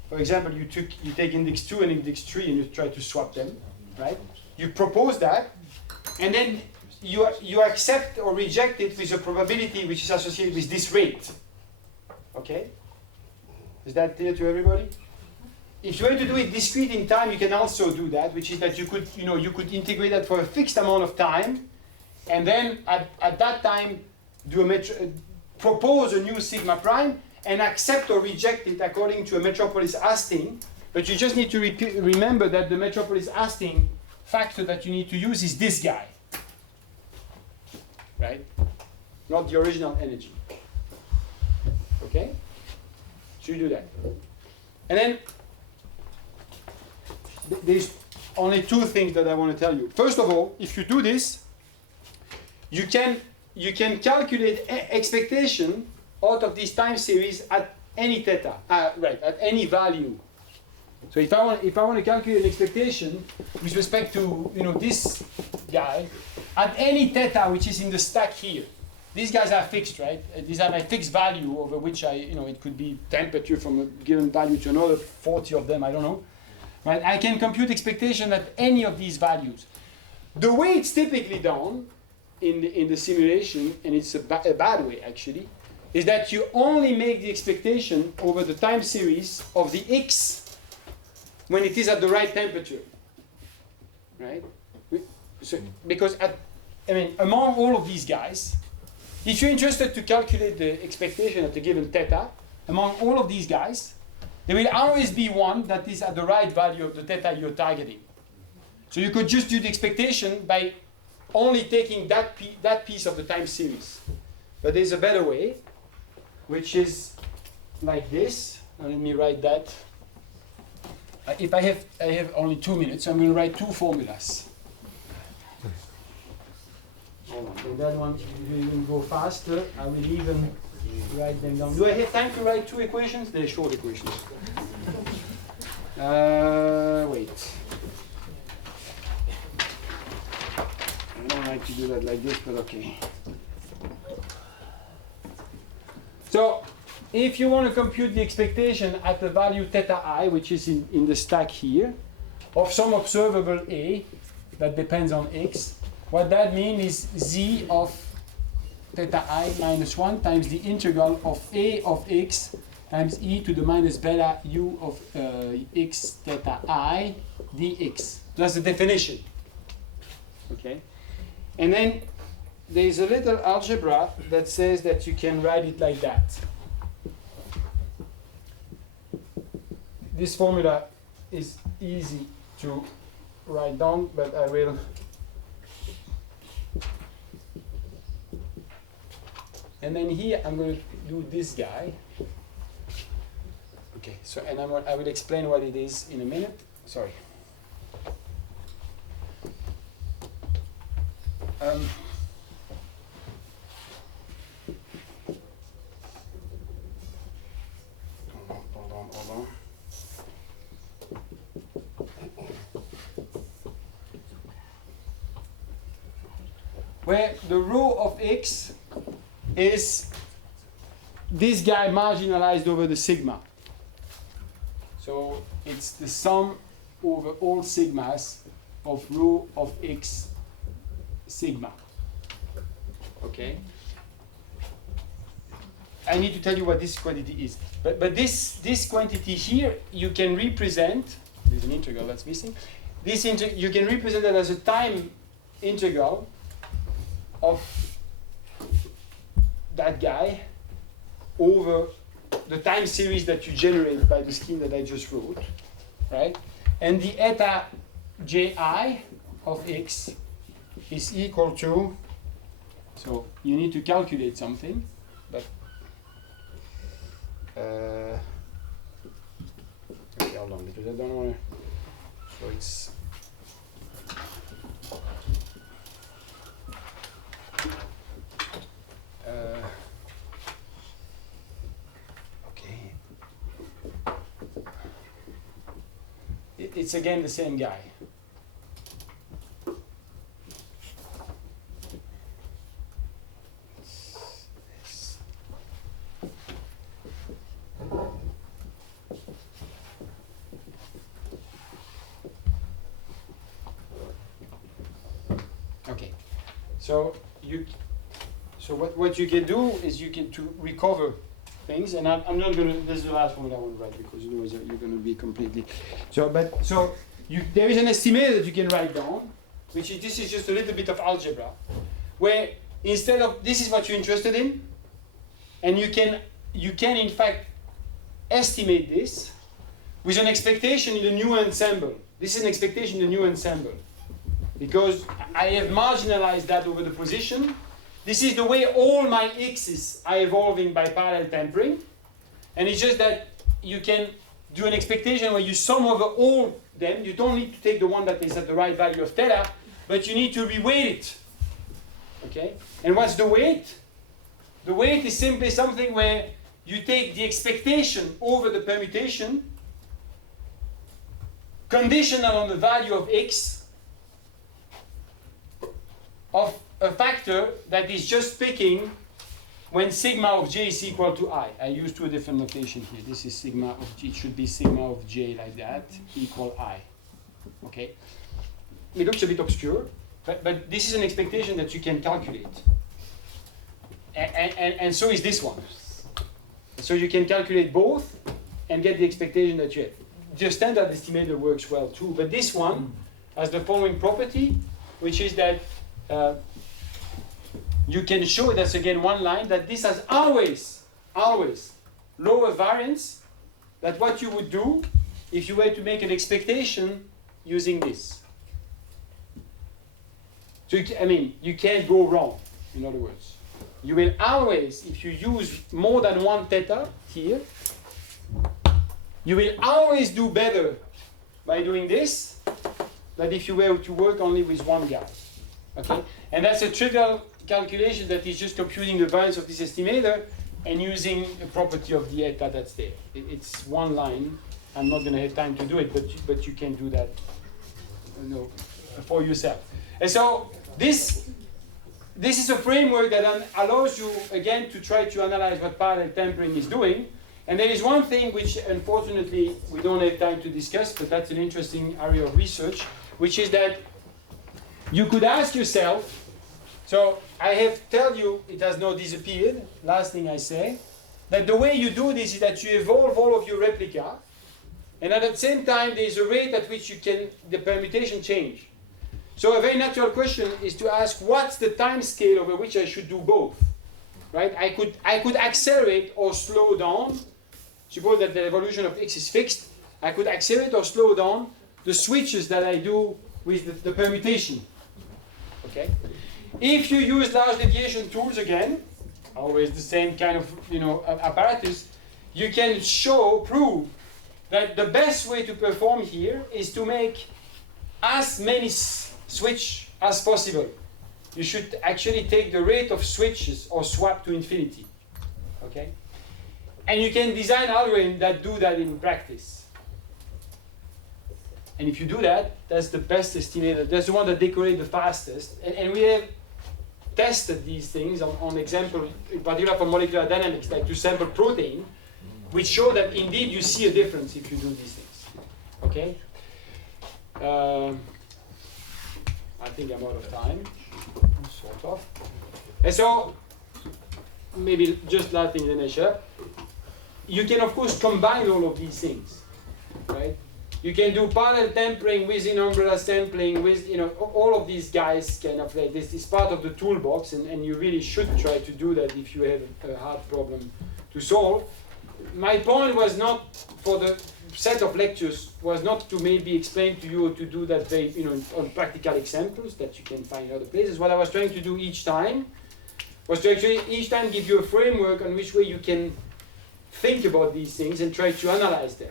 For example, you take index 2 and index 3 and you try to swap them, right? You propose that, and then you accept or reject it with a probability which is associated with this rate. Okay? Is that clear to everybody? If you were to do it discrete in time, you can also do that, which is that you could integrate that for a fixed amount of time, and then at that time propose a new sigma prime and accept or reject it according to a metropolis Hastings. But you just need to remember that the metropolis Hastings factor that you need to use is this guy, right? Not the original energy. Okay? So you do that. And then there's only two things that I want to tell you. First of all, if you do this, you can calculate expectation out of this time series at any theta, right, at any value. So if I want to calculate an expectation with respect to this guy at any theta which is in the stack here. These guys are fixed, right? These are my fixed value over which it could be temperature from a given value to another, 40 of them, I don't know. Right? I can compute expectation at any of these values. The way it's typically done in the simulation, and it's a bad way actually, is that you only make the expectation over the time series of the x when it is at the right temperature, right? So, because among all of these guys, if you're interested to calculate the expectation at a given theta, among all of these guys, there will always be one that is at the right value of the theta you're targeting. So you could just do the expectation by only taking that piece of the time series. But there's a better way, which is like this. Now let me write that. If I have only 2 minutes, so I'm going to write two formulas. Hold on. And that one will go faster. I will even write them down. Do I have time to write two equations? They're short equations. Wait. I don't like to do that like this, but okay. So, if you want to compute the expectation at the value theta I, which is in the stack here, of some observable A that depends on x, what that means is z of theta I minus 1 times the integral of A of x times e to the minus beta u of x theta I dx. That's the definition. Okay? And then there's a little algebra that says that you can write it like that. This formula is easy to write down, but I will. And then here I'm going to do this guy. Okay, so and I will explain what it is in a minute. Sorry. Hold on. Where the rho of x is this guy marginalized over the sigma. So it's the sum over all sigmas of rho of x sigma. Okay? I need to tell you what this quantity is. But this quantity here, you can represent, there's an integral that's missing, you can represent it as a time integral of that guy over the time series that you generate by the scheme that I just wrote, right? And the eta ji of x is equal to, so you need to calculate something, but okay, hold on, because I don't want to, so it's okay. It's again the same guy. Okay, so what you can do is you can to recover things, and I'm not gonna. This is the last one that I want to write because otherwise you're gonna be completely. So there is an estimator that you can write down, which is this is just a little bit of algebra, where instead of this is what you're interested in, and you can in fact estimate this with an expectation in the new ensemble. This is an expectation in the new ensemble. Because I have marginalized that over the position. This is the way all my x's are evolving by parallel tempering. And it's just that you can do an expectation where you sum over all them. You don't need to take the one that is at the right value of theta, but you need to reweight it. Okay? And what's the weight? The weight is simply something where you take the expectation over the permutation, conditional on the value of x, of a factor that is just picking when sigma of j is equal to I. I use two different notation here. This is sigma of j, it should be sigma of j like that, equal I. Okay? It looks a bit obscure, but this is an expectation that you can calculate. And so is this one. So you can calculate both and get the expectation that you have. The standard estimator works well too, but this one has the following property, which is that you can show, that's again one line, that this has always lower variance than what you would do if you were to make an expectation using this. So you can't go wrong, in other words. You will always, if you use more than one theta here, you will always do better by doing this than if you were to work only with one guy. Okay? And that's a trivial calculation that is just computing the variance of this estimator and using a property of the eta that's there. It's one line. I'm not going to have time to do it, but you can do that for yourself. And so this is a framework that allows you, again, to try to analyze what parallel tempering is doing. And there is one thing which, unfortunately, we don't have time to discuss, but that's an interesting area of research, which is that you could ask yourself, so I have told you it has not disappeared, last thing I say, that the way you do this is that you evolve all of your replica, and at the same time there is a rate at which the permutation change. So a very natural question is to ask, what's the time scale over which I should do both? Right? I could accelerate or slow down. Suppose that the evolution of x is fixed. I could accelerate or slow down the switches that I do with the permutation. Okay? If you use large deviation tools again, always the same kind of apparatus, you can prove that the best way to perform here is to make as many switch as possible. You should actually take the rate of switches or swap to infinity. Okay? And you can design algorithms that do that in practice. And if you do that, that's the best estimator. That's the one that decorates the fastest. And we have tested these things on example, in particular for molecular dynamics, like to sample protein, which show that indeed you see a difference if you do these things. Okay? I think I'm out of time, sort of. And so, maybe just last thing then I share. You can of course combine all of these things, right? You can do parallel tempering with umbrella sampling, with all of these guys kind of like this is part of the toolbox, and you really should try to do that if you have a hard problem to solve. My point was not for the set of lectures was not to maybe explain to you to do that very on practical examples that you can find in other places. What I was trying to do each time was to actually each time give you a framework on which way you can think about these things and try to analyze them.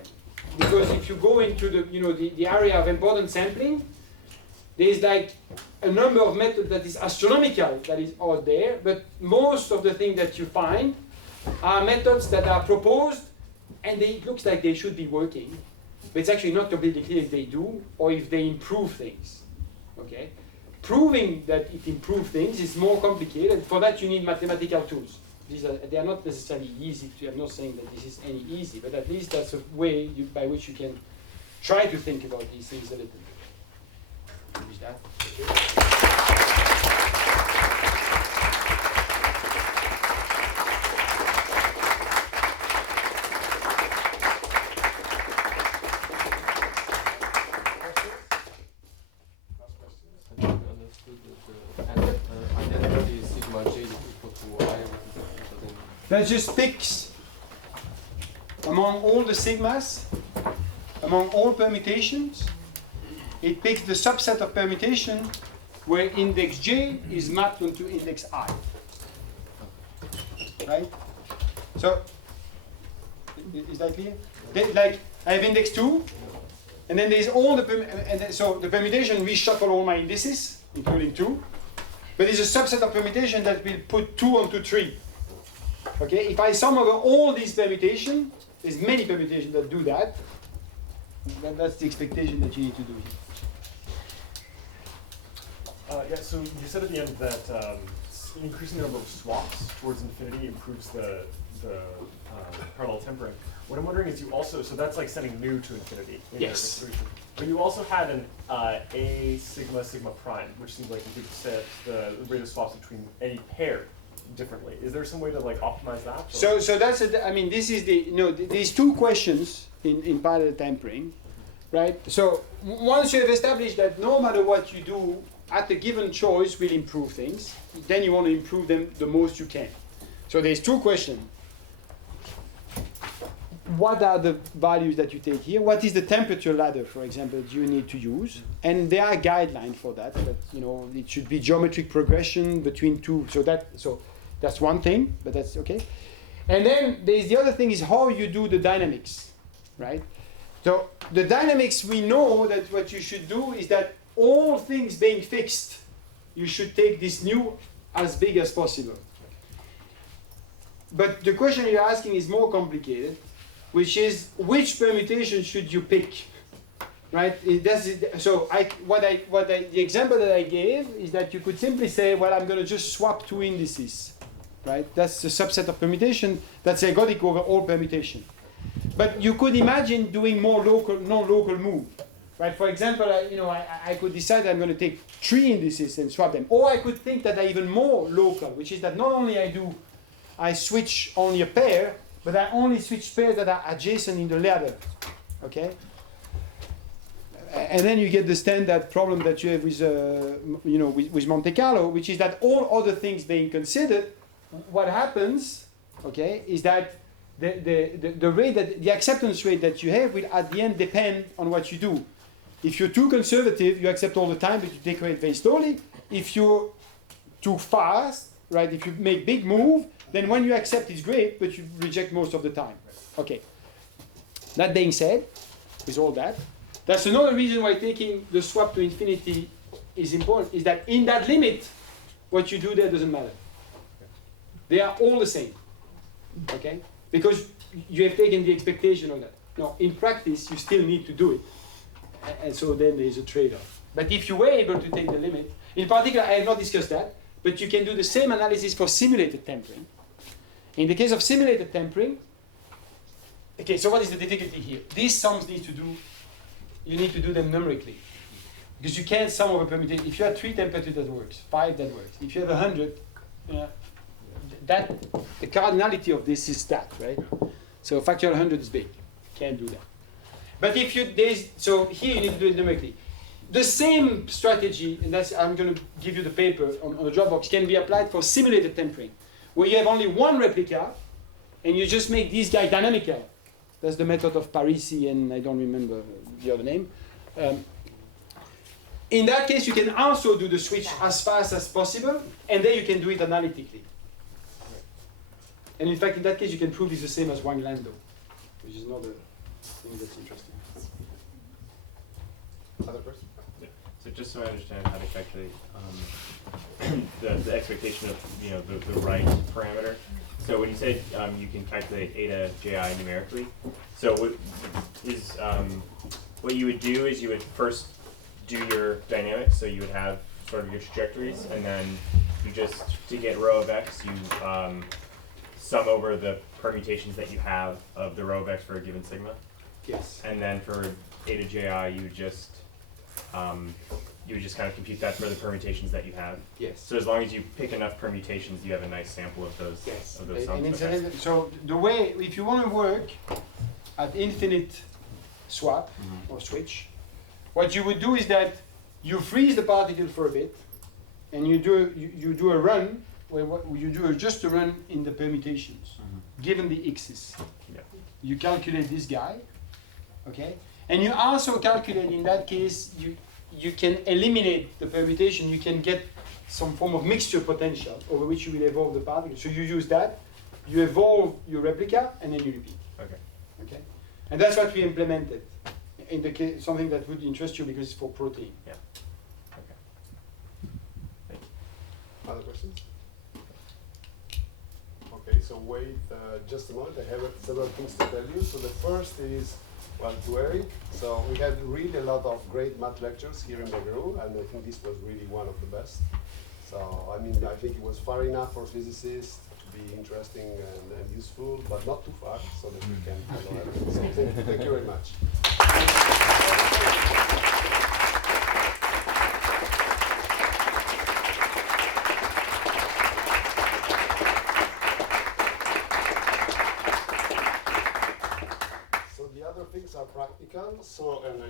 Because if you go into the area of important sampling, there is like a number of methods that is astronomical that is out there, but most of the things that you find are methods that are proposed and it looks like they should be working, but it's actually not completely clear if they do or if they improve things. Okay? Proving that it improves things is more complicated. For that you need mathematical tools. They are not necessarily easy. I'm not saying that this is any easy, but at least that's a way by which you can try to think about these things a little bit. With that. That just picks among all the sigmas, among all permutations, it picks the subset of permutation where index j is mapped onto index I. Right? So, is that clear? Like, I have index 2, and then there's all the so the permutation reshuffle all my indices, including 2. But there's a subset of permutation that will put 2 onto 3. Okay, if I sum over all these permutations, there's many permutations that do that. That's the expectation that you need to do here. Yeah, so you said at the end that increasing the number of swaps towards infinity improves the parallel tempering. What I'm wondering is you also, so that's like sending nu to infinity. In your distribution. But you also had an a sigma sigma prime, which seems like you could set the rate of swaps between any pair differently. Is there some way to like optimize that? So that's I mean this is these two questions in parallel tempering, right? So once you have established that no matter what you do at a given choice will improve things, then you want to improve them the most you can. So there's two questions. What are the values that you take here? What is the temperature ladder, for example, that you need to use? And there are guidelines for that. But it should be geometric progression between two. So that's one thing, but that's okay. And then there's the other thing is how you do the dynamics, right? So the dynamics, we know that what you should do is that all things being fixed, you should take this nu as big as possible. But the question you're asking is more complicated, which is which permutation should you pick, right? The example that I gave is that you could simply say, well, I'm going to just swap two indices, right? That's the subset of permutation. That's ergodic over all permutation. But you could imagine doing more non-local move, right? For example, I could decide I'm going to take 3 indices and swap them, or I could think that they're even more local, which is that not only I switch only a pair, but I only switch pairs that are adjacent in the ladder, okay? And then you get the standard problem that you have with Monte Carlo, which is that all other things being considered, what happens, okay, is that the rate that the acceptance rate that you have will at the end depend on what you do. If you're too conservative, you accept all the time, but you decorate very slowly. If you're too fast, right? If you make big move, then when you accept it's great, but you reject most of the time. Okay. That being said, with all that, that's another reason why taking the swap to infinity is important, is that in that limit, what you do there doesn't matter. They are all the same. Okay? Because you have taken the expectation of that. Now, in practice, you still need to do it. And so then there's a trade-off. But if you were able to take the limit, in particular, I have not discussed that, but you can do the same analysis for simulated tempering. In the case of simulated tempering, okay, so what is the difficulty here? These sums you need to do them numerically. Because you can't sum over permutation. If you have 3 temperatures, that works. 5, that works. If you have 100, the cardinality of this is that, right? So factorial 100 is big. Can't do that. But if so here you need to do it numerically. The same strategy, and I'm going to give you the paper on the Dropbox, can be applied for simulated tempering, where you have only one replica, and you just make these guys dynamical. That's the method of Parisi, and I don't remember the other name. In that case, you can also do the switch as fast as possible, and then you can do it analytically. And in fact, in that case, you can prove it's the same as Wang-Landau, which is another thing that's interesting. Other person? So just so I understand how to calculate the expectation of the right parameter. So when you said you can calculate eta ji numerically, so what you would do is you would first do your dynamics. So you would have sort of your trajectories, and then you just, to get rho of x, you sum over the permutations that you have of the rho of x for a given sigma. Yes. And then for eta ji, you would just kind of compute that for the permutations that you have. Yes. So as long as you pick enough permutations, you have a nice sample of those. Yes. Of those And sums. incidentally, so the way, if you want to work at infinite swap or switch, what you would do is that you freeze the particle for a bit, and you do a run where you do just a run in the permutations, given the x's. Yeah. You calculate this guy, okay, and you also calculate in that case you can eliminate the permutation. You can get some form of mixture potential over which you will evolve the particle. So you use that, you evolve your replica, and then you repeat. Okay. Okay, and that's what we implemented. In the case, something that would interest you because it's for protein. Yeah. Okay. Thank you. Other questions? Okay, so wait just a moment. I have several things to tell you. So the first is, well, to Eric. So we had really a lot of great math lectures here in Beg Rohu, and I think this was really one of the best. So, I mean, I think it was far enough for physicists to be interesting and useful, but not too far, so that we can follow everything. So thank you very much. So the other things are practical. So, and